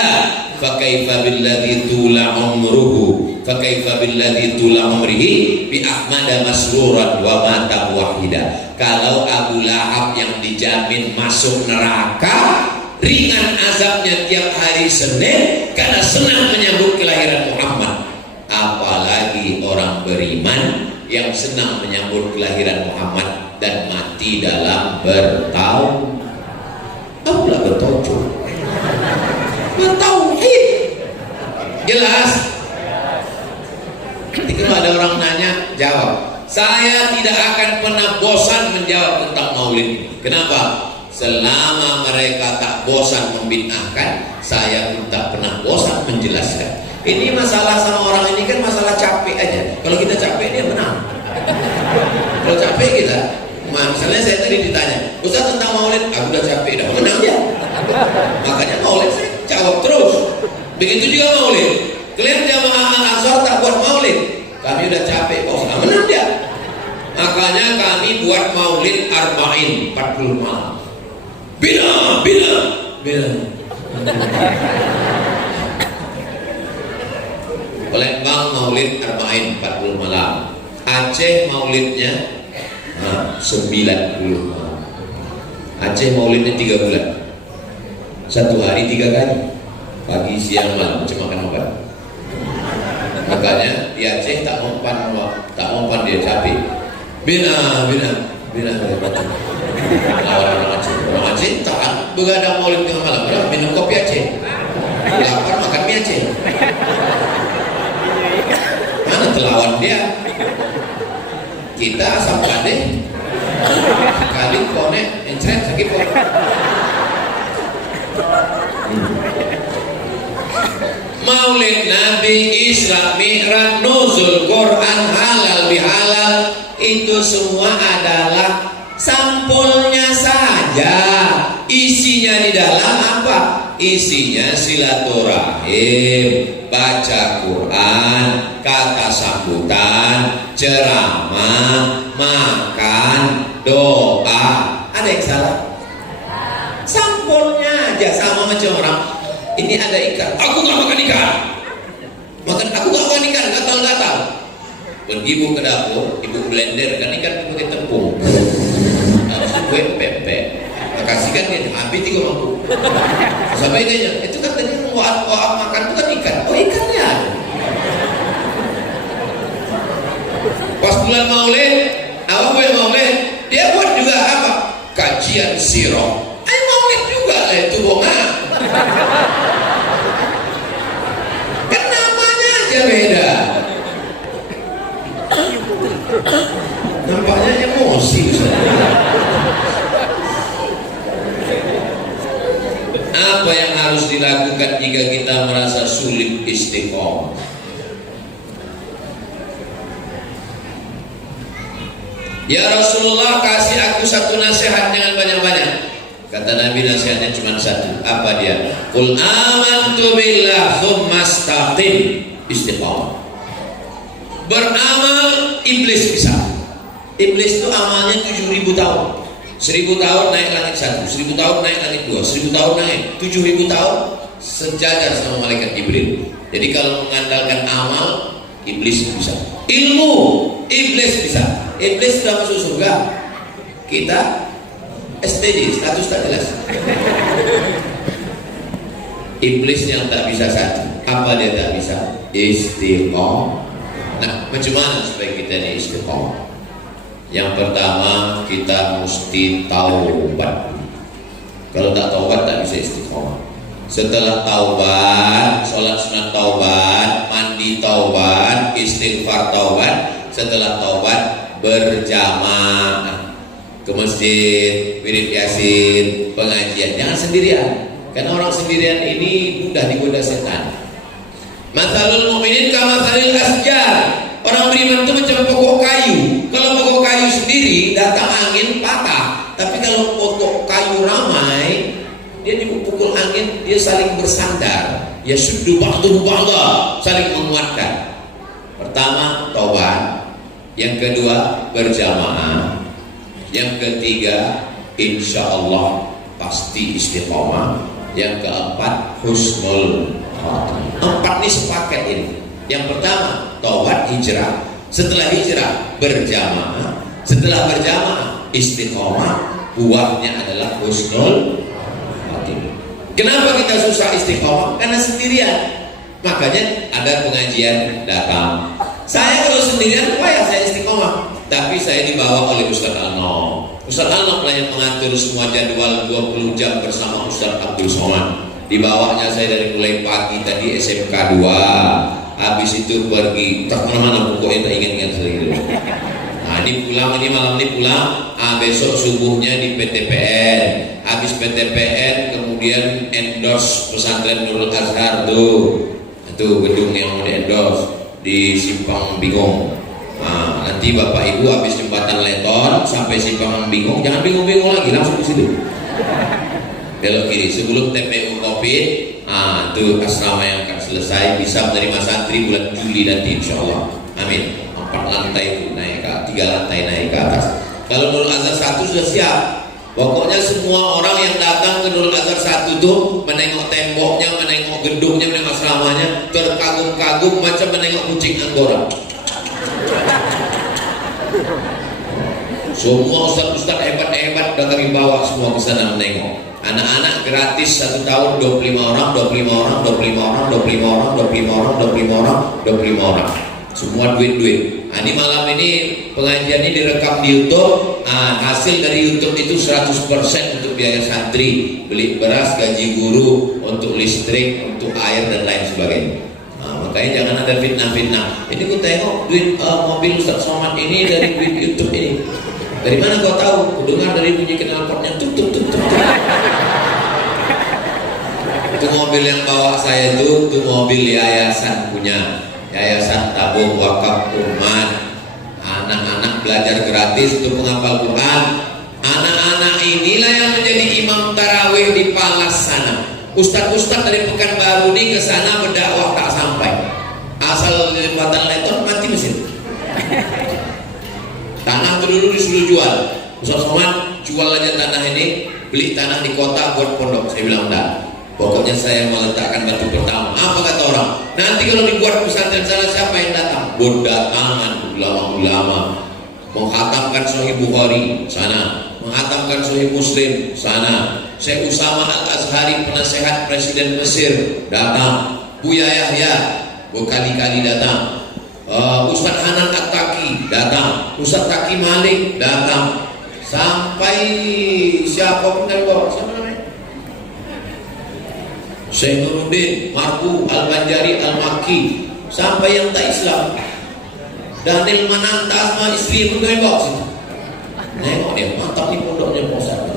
fa kaifa billadzi tula umruhu fa kaifa billadzi tula umrihi bi ahmada masruran wa mata wahida." Kalau Abu Lahab yang dijamin masuk neraka, ringan azabnya tiap hari Senin karena senang menyambut kelahiran Muhammad, apalagi orang beriman yang senang menyambut kelahiran Muhammad dan mati dalam bertauhid. Apalah bertauhid. Jelas? Jadi kalau ada orang nanya, jawab. Saya tidak akan pernah bosan menjawab tentang maulid. Kenapa? Selama mereka tak bosan membid'ahkan, saya pun tak pernah bosan menjelaskan. Ini masalah sama orang ini kan masalah capek aja. Kalau kita capek dia menang. Kalau capek kita, misalnya saya tadi ditanya, "Ustaz tentang maulid," aku udah capek, dah menang dia. Makanya maulid saya jawab terus. Begitu juga maulid. Kalian jamaah Al-Ansar tak buat maulid, kami udah capek, kok sudah menang dia. Makanya kami buat maulid arba'in, 40 malam. Bina. Palembang maulid arba'in, 40 malam. Aceh maulidnya 90 malam. Aceh maulidnya 3 bulan. 1 hari 3 kali. Pagi, siang, malam, cuma makan obat. Makanya di Aceh tak mempan dia capek. Bina. Orang Aceh tak begadang maulid tengah malam, berapa minum kopi Aceh, lapar makan mie Aceh. Mana telawan dia? Kita asam pade kali konek encret sakit kok. Maulid Nabi, Isra Mi'raj, nuzul Quran, halal bihalal, itu semua adalah sampulnya saja. Isinya di dalam apa? Isinya silaturahim, baca Quran, kata sambutan, ceramah, makan, doa. Ada yang salah? Sampulnya aja. Sama macam orang, ini ada ikan, aku gak makan ikan. Aku gak makan ikan, gatal-gatal. Pergi ibu ke dapur, ibu blender kan ikan pakai tepung. Harus gue pepek. kasihkan dia, ambil 3 mangkuk. Sampai dia, itu kan tadi mau makan itu kan ikan. Oh ikannya. Pas bulan Maulid, apa bulan Maulid? Dia buat juga apa? Kajian sirah. Maulid juga lah itu bunga. Kan namanya aja beda. Nampaknya emosi. Apa yang harus dilakukan jika kita merasa sulit istiqomah? Ya Rasulullah, kasih aku satu nasihat dengan banyak-banyak. Kata Nabi, nasihatnya cuma satu. Apa dia? Qul amantu billah tsumma istaqim. Istiqomah. Beramal iblis bisa. Iblis itu amalnya 7.000 tahun. 1.000 tahun naik langit 1, 1.000 tahun naik langit 2, 1.000 tahun naik 7.000 tahun sejajar sama malaikat Jibril. Jadi kalau mengandalkan amal, iblis bisa. Ilmu, iblis bisa. Iblis sudah masuk surga, kita STD, status tak jelas. Iblis yang tak bisa satu. Apa dia tak bisa? Istiqomah. Nah, macam mana supaya kita ini istiqomah? Yang pertama, kita mesti taubat. Kalau tak taubat tak bisa istiqomah. Setelah taubat, sholat sunat taubat, mandi taubat, istighfar taubat. Setelah taubat, berjamaah ke masjid, wirid yasin, pengajian. Jangan sendirian, karena orang sendirian ini mudah digoda setan. Mathalul mu'minin kamathalil asjar. Orang beriman itu macam pokok kayu. Kalau pokok kayu sendiri datang angin patah, tapi kalau pokok kayu ramai, dia dipukul angin, dia saling bersandar. Ya suddu ba'duhu ba'da, saling menguatkan. Pertama, taubat. Yang kedua, berjamaah. Yang ketiga, insya Allah pasti istiqomah. Yang keempat, husnul khatimah. 4 ini sepaket ini. Yang pertama, taubat, hijrah. Setelah hijrah, berjamaah. Setelah berjamaah, istiqomah. Buahnya adalah husnul khatimah. Kenapa kita susah istiqomah? Karena sendirian. Makanya ada pengajian datang. Saya kalau sendirian, payah saya istiqomah. Tapi saya dibawa oleh Ustaz Alno. Ustaz Alno yang mengatur semua jadwal 20 jam bersama Ustaz Abdul Somad. Dibawanya saya dari mulai pagi tadi SMK 2. Habis itu pergi tak kemana-mana, pokoknya tak ingat-ingat lagi. Nah ini pulang, ini malam ini pulang. Besok subuhnya di PTPN. Habis PTPN kemudian endorse pesantren Nurul Azhar tuh. Itu gedung yang mau di-endorse di Simpang Bingung. Nah, nanti Bapak Ibu habis jembatan Leton sampai Simpang Bingung, jangan bingung-bingung lagi, langsung ke situ. Belok kiri sebelum TPU Covid. Nah, itu asrama yang akan selesai, bisa menerima santri bulan Juli nanti insya Allah. Amin. 4 lantai itu naik ke 3 lantai naik ke atas. Kalau Nurul Azhar 1 sudah siap. Pokoknya semua orang yang datang ke Nurul Azhar 1 tuh menengok temboknya, menengok gedungnya, menengok asramanya, terkagum-kagum macam menengok kucing Anggora. Semua ustaz-ustaz hebat-hebat udah kami bawa semua ke sana menengok. Anak-anak gratis 1 tahun 25 orang, 25 orang, 25 orang, 25 orang, 25 orang, 25 orang, 25 orang. Semua duit-duit. Nah, ini malam ini pengajian ini direkam di YouTube. Hasil dari YouTube itu 100% untuk biaya santri, beli beras, gaji guru, untuk listrik, untuk air dan lain sebagainya. Makanya jangan ada fitnah-fitnah. Ini ku tengok duit mobil Ustaz Somad ini dari duit YouTube ini. Dari mana kau tahu? Ku dengar dari bunyi knalpotnya tut. Itu mobil yang bawa saya itu mobil yayasan punya. Yayasan Tabung Wakaf Umat. Anak-anak belajar gratis untuk menghafal Quran. Anak-anak inilah yang menjadi imam tarawih di Palas sana. Ustadz-ustadz dari Pekanbaru ini ke sana berdakwah tak sampai. Asal dari jembatan Leton mati mesin. Tanah itu dulu disuruh jual. Ustadz Somad jual aja tanah ini, beli tanah di kota buat pondok. Saya bilang enggak. Pokoknya saya meletakkan batu pertama. Apa kata orang? Nanti kalau dibuat pesantren sana siapa yang datang? Berdatangan ulama-ulama. menghatamkan Sahih Bukhari sana, menghatamkan Sahih Muslim sana. Syekh Usama Al-Azhari, penasehat Presiden Mesir, datang. Buya Yahya berkali-kali datang. Ustadz Hanan At-Taki datang, Ustadz Taki Malik datang, sampai siapa pun dari bawah, siapa namanya? Syekh Nuruddin Marbu Al-Banjari Al-Makki, sampai yang tak Islam. Daniel Mananta sama istri pun dari bawah situ. Nengok dia, mantap nih pondoknya Ustaz.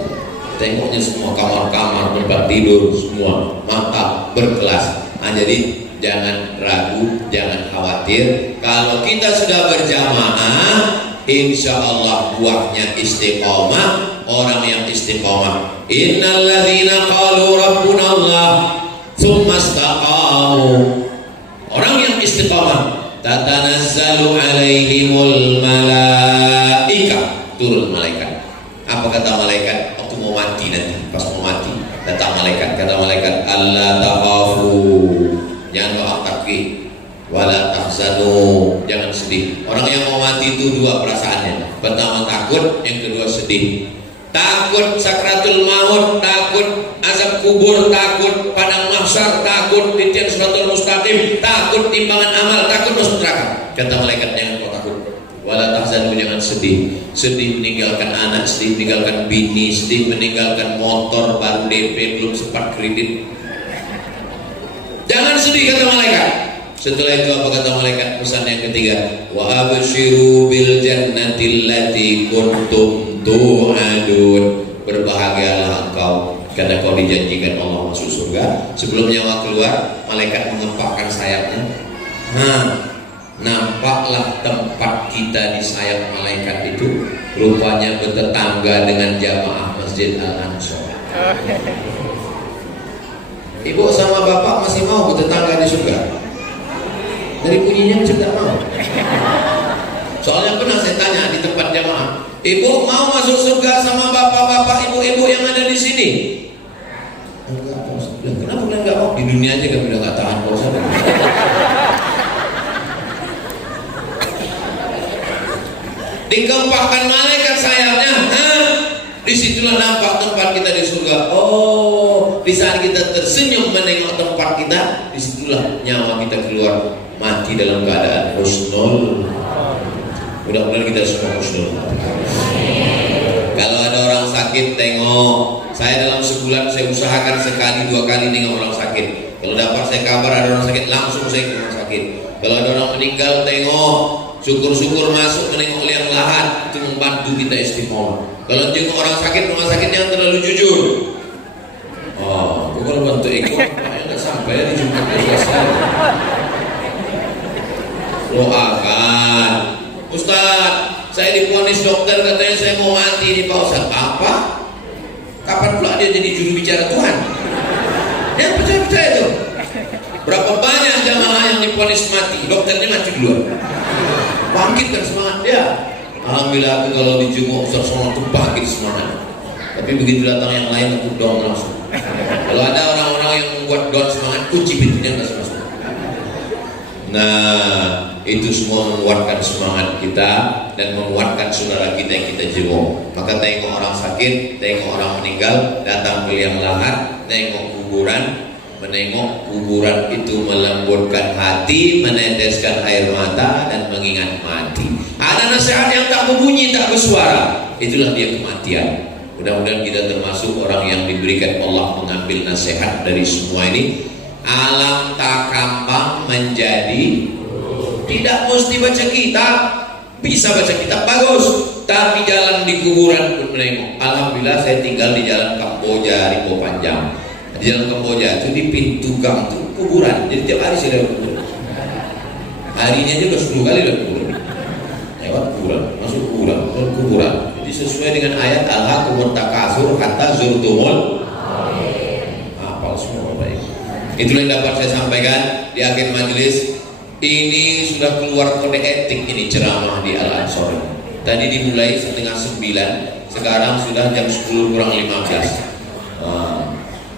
Tengoknya semua kamar-kamar, tempat tidur semua mantap, berkelas. Nah, jadi jangan ragu, jangan khawatir. Kalau kita sudah berjamaah, insya Allah buahnya istiqomah. Orang yang istiqomah, innalladzina qalu rabbuna Allah tsumma istaqamu. Orang yang istiqomah, tatanazzalu alaihimul malaika, turun malaikat. Apa kata malaikat? Waktu mau mati nanti, pas mau mati, datang malaikat. Kata malaikat, alla takhafu, jangan doa takbir, wala tahzanu, jangan sedih. Orang yang mau mati itu dua perasaannya. Pertama takut, yang kedua sedih. Takut sakratul maut, takut azab kubur, takut padang mahsyar, takut titian siratal mustaqim, takut timbangan amal, takut masuk neraka. Kata malaikat, jangan kau takut. Wala tahzanu, jangan sedih. Sedih meninggalkan anak, sedih meninggalkan bini, sedih meninggalkan motor baru DP belum sempat kredit. Jangan sedih, kata malaikat. Setelah itu apa kata malaikat? Pesan yang ketiga, wa abshiru bil jannati allati kuntum tu'adun. Berbahagialah engkau karena kau dijanjikan Allah masuk surga. Sebelum nyawa keluar, malaikat mengepakkan sayapnya. Nampaklah tempat kita di sayap malaikat itu rupanya bertetangga dengan jamaah Masjid Al-Ansor. Ibu sama bapak masih mau bertetangga di surga? Dari bunyinya macam tak mau. Soalnya pernah saya tanya di tempat jamaah, ibu mau masuk surga sama bapak-bapak ibu-ibu yang ada di sini? Enggak, kenapa kalian enggak mau? Di dunia aja kami udah enggak tahan kok. Dikempahkan malaikat sayapnya, disitulah nampak tempat kita di surga. Oh, di saat kita tersenyum menengok tempat kita, disitulah nyawa kita keluar, mati dalam keadaan husnul. Mudah-mudahan kita semua husnul. Kalau ada orang sakit, tengok. Saya dalam sebulan saya usahakan sekali dua kali nengok orang sakit. Kalau dapat saya kabar ada orang sakit, langsung saya ke rumah sakit. Kalau ada orang meninggal, tengok. Syukur-syukur masuk menengok liang lahat, itu membantu kita istiqomah. Kalau jenguk orang sakit, rumah sakit yang terlalu jujur. Oh, kalau bantu ikut, nggak sampai di Jumatnya selesai. Doakan, Ustaz, saya divonis dokter katanya saya mau mati nih Pak Ustaz. Apa? Kapan pula dia jadi juru bicara Tuhan? Dia percaya tuh. Berapa banyak jamaah yang divonis mati, dokternya mati duluan. Bangkitkan semangat dia. Alhamdulillah aku kalau dijenguk Ustaz Somad itu bangkit semangat. Tapi begitu datang yang lain aku down langsung. Kalau ada orang-orang yang membuat down semangat, kunci pintunya nggak masuk. Nah, itu semua menguatkan semangat kita dan menguatkan saudara kita yang kita jenguk. Maka tengok orang sakit, tengok orang meninggal, datang ke liang lahat, tengok kuburan. Menengok kuburan itu melembutkan hati, meneteskan air mata dan mengingat mati. Ada nasihat yang tak berbunyi, tak bersuara, itulah dia kematian. Mudah-mudahan kita termasuk orang yang diberikan Allah mengambil nasihat dari semua ini. Alam tak gampang menjadi, tidak mesti baca kitab, bisa baca kitab bagus, tapi jalan di kuburan pun menengok. Alhamdulillah saya tinggal di jalan Kamboja, Ripo Panjang. Di jalan Kamboja itu di pintu gang itu kuburan. Jadi tiap hari saya lewat kuburan. Harinya aja udah 10 kali lewat kuburan. Lewat kuburan, masuk kuburan, lewat kuburan. Jadi sesuai dengan ayat Al-Hakumut Takasur hatta zurtumul. Hafal semua baik. Itulah yang dapat saya sampaikan di akhir majelis. Ini sudah keluar kode etik ini ceramah di Al-Ansor. Tadi dimulai setengah 9, sekarang sudah jam 10 kurang 15.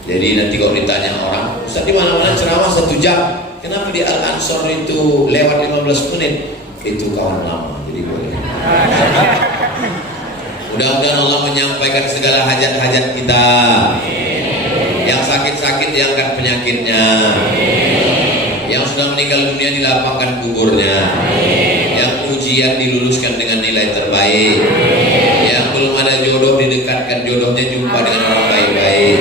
Jadi nanti kalau ditanya orang, Ustaz di mana-mana ceramah 1 jam, kenapa di Al-Ansor itu lewat 15 menit? Itu kawan lama. jadi boleh. Mudah-mudahan Allah menyampaikan segala hajat-hajat kita. Yang sakit-sakit diangkat penyakitnya. Yang sudah meninggal dunia dilapangkan kuburnya. Yang ujian diluluskan dengan nilai terbaik. Yang belum ada jodoh didekatkan jodohnya, jumpa dengan orang baik-baik.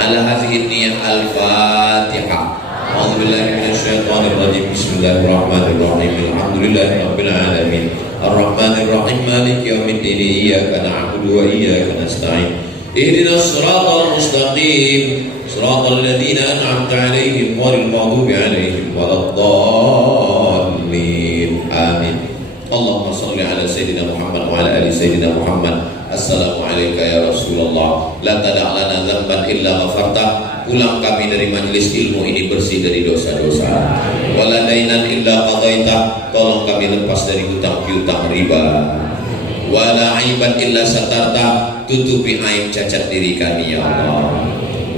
Ala hadhihi niyah al-Fatihah. A'udzubillahi minasyaitonir rajim. Bismillahirrahmanirrahim. Alhamdulillahirabbil alamin. Arrahmanirrahim. Maliki yaumiddin. Iyyaka na'budu wa iyyaka nasta'in. Ihdinas siratal mustaqim. Siratal ladzina an'amta 'alaihim ghairil maghdubi 'alaihim waladdallin. Amin. Allahumma shalli ala sayyidina Muhammad wa ala ali sayyidina Muhammad. Assalamualaikum ya Rasulullah. La tada' lana dzamban illa ghafarta. Pulang kami dari majelis ilmu ini bersih dari dosa-dosa. Wala dainan illa qadaita. Tolong kami lepas dari hutang piutang riba. Wala aiban illa satarta. Tutupi aib cacat diri kami ya Allah.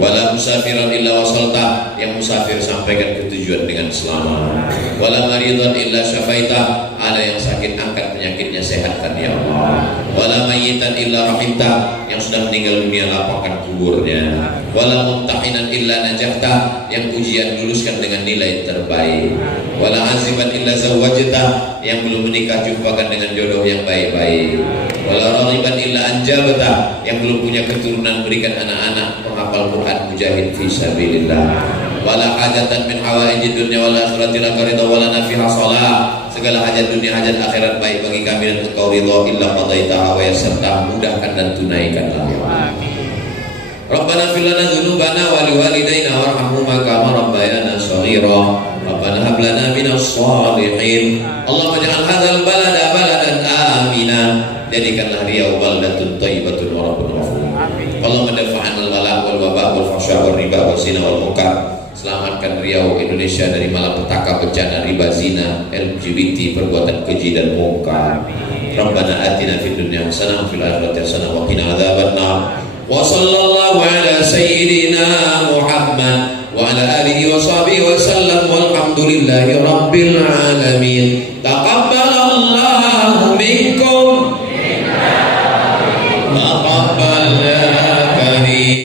Wala musafiran illa wasalta. Yang musafir sampaikan ke tujuan dengan selamat. Wala maridan illa syafaita. Ada yang sakit angkat penyakitnya, sehatkan ya Allah. Wala mayyitan illa rahimta. Yang sudah meninggal dunia lapangkan kuburnya. Wala mumtahinan illa najahta. Yang ujian luluskan dengan nilai terbaik. Wala aziban illa zawajta. Yang belum menikah jumpakan dengan jodoh yang baik-baik. Wala raghiban illa anjabta. Yang belum punya keturunan berikan anak-anak penghafal Quran mujahid fi sabilillah. Wala hajatan min hawaijid dunya wal akhirati laka ridha wala nafiha shalah. Segala hajat dunia hajat akhirat baik bagi kami dan engkau ridha illa qadaitaha wa yassartaha. Mudahkan dan tunaikanlah ya Allah. Rabbana fil lana dzunubana wa liwalidayna warhamhuma kama rabbayana shaghira. Rabbana hab lana minas shalihin. Allahumma ij'al hadzal balada baladan amina. Jadikanlah Riau baldatun thayyibatun wa rabbun ghafur. Allahumma dafa'anil wala wal waba wal fahsya wal riba wal zina wal munkar. Selamatkan Riau Indonesia dari malapetaka, bencana, riba, zina, LGBT, perbuatan keji dan munkar. Rabbana atina fid dunya hasanah wa fil akhirati hasanah wa qina adzabannar. Wa sallallahu ala sayyidina Muhammad wa ala alihi wa sahbihi wa sallam walhamdulillahi rabbil